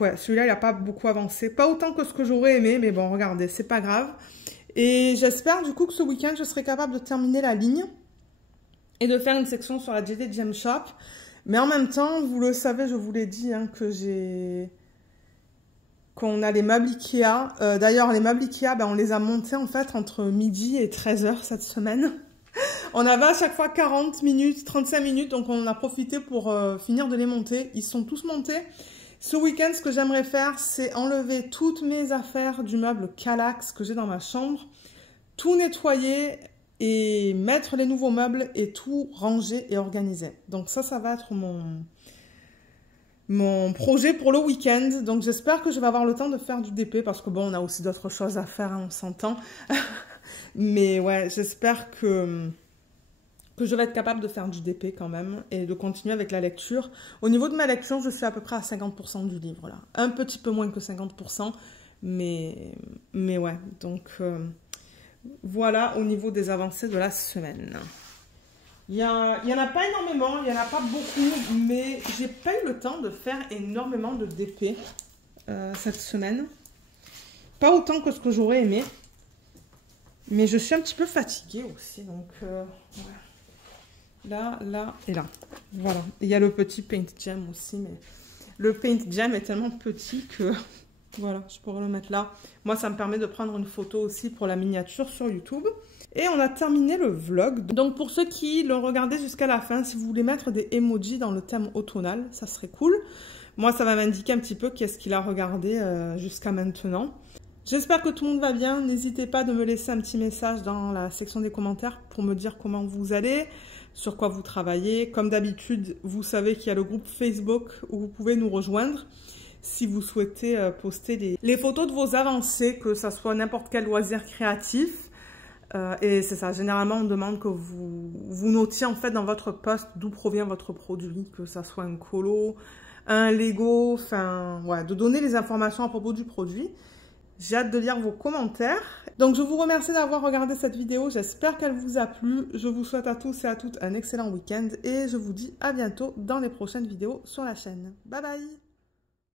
ouais, celui-là, il n'a pas beaucoup avancé. Pas autant que ce que j'aurais aimé, mais bon, regardez, c'est pas grave. Et j'espère du coup que ce week-end, je serai capable de terminer la ligne et de faire une section sur la JD Gem Shop. Mais en même temps, vous le savez, je vous l'ai dit, hein, qu'on a les meubles Ikea. D'ailleurs, les meubles Ikea, ben, on les a montés en fait entre midi et 13 h cette semaine. On avait à chaque fois 40 minutes, 35 minutes, donc on en a profité pour finir de les monter. Ils sont tous montés. Ce week-end, ce que j'aimerais faire, c'est enlever toutes mes affaires du meuble Kallax que j'ai dans ma chambre, tout nettoyer et mettre les nouveaux meubles et tout ranger et organiser. Donc ça va être mon projet pour le week-end. Donc j'espère que je vais avoir le temps de faire du DP parce que bon, on a aussi d'autres choses à faire, hein, on s'entend. Mais ouais, j'espère que je vais être capable de faire du DP quand même et de continuer avec la lecture. Au niveau de ma lecture, je suis à peu près à 50% du livre là. Un petit peu moins que 50%, mais ouais. Donc voilà au niveau des avancées de la semaine. Il y en a pas énormément, il n'y en a pas beaucoup, mais j'ai pas eu le temps de faire énormément de DP cette semaine. Pas autant que ce que j'aurais aimé. Mais je suis un petit peu fatiguée aussi, donc ouais. Là et là. Voilà. Il y a le petit Paint Jam aussi, mais le Paint Jam est tellement petit que voilà, je pourrais le mettre là. Moi, ça me permet de prendre une photo aussi pour la miniature sur YouTube. Et on a terminé le vlog. Donc pour ceux qui l'ont regardé jusqu'à la fin, si vous voulez mettre des emojis dans le thème automnal, ça serait cool. Moi, ça va m'indiquer un petit peu qu'est-ce qu'il a regardé jusqu'à maintenant. J'espère que tout le monde va bien. N'hésitez pas de me laisser un petit message dans la section des commentaires pour me dire comment vous allez, sur quoi vous travaillez. Comme d'habitude, vous savez qu'il y a le groupe Facebook où vous pouvez nous rejoindre si vous souhaitez poster les photos de vos avancées, que ça soit n'importe quel loisir créatif. Et c'est ça, généralement on demande que vous notiez en fait dans votre post d'où provient votre produit, que ça soit un colo, un Lego, enfin ouais, de donner les informations à propos du produit. J'ai hâte de lire vos commentaires. Donc je vous remercie d'avoir regardé cette vidéo, j'espère qu'elle vous a plu. Je vous souhaite à tous et à toutes un excellent week-end et je vous dis à bientôt dans les prochaines vidéos sur la chaîne. Bye bye!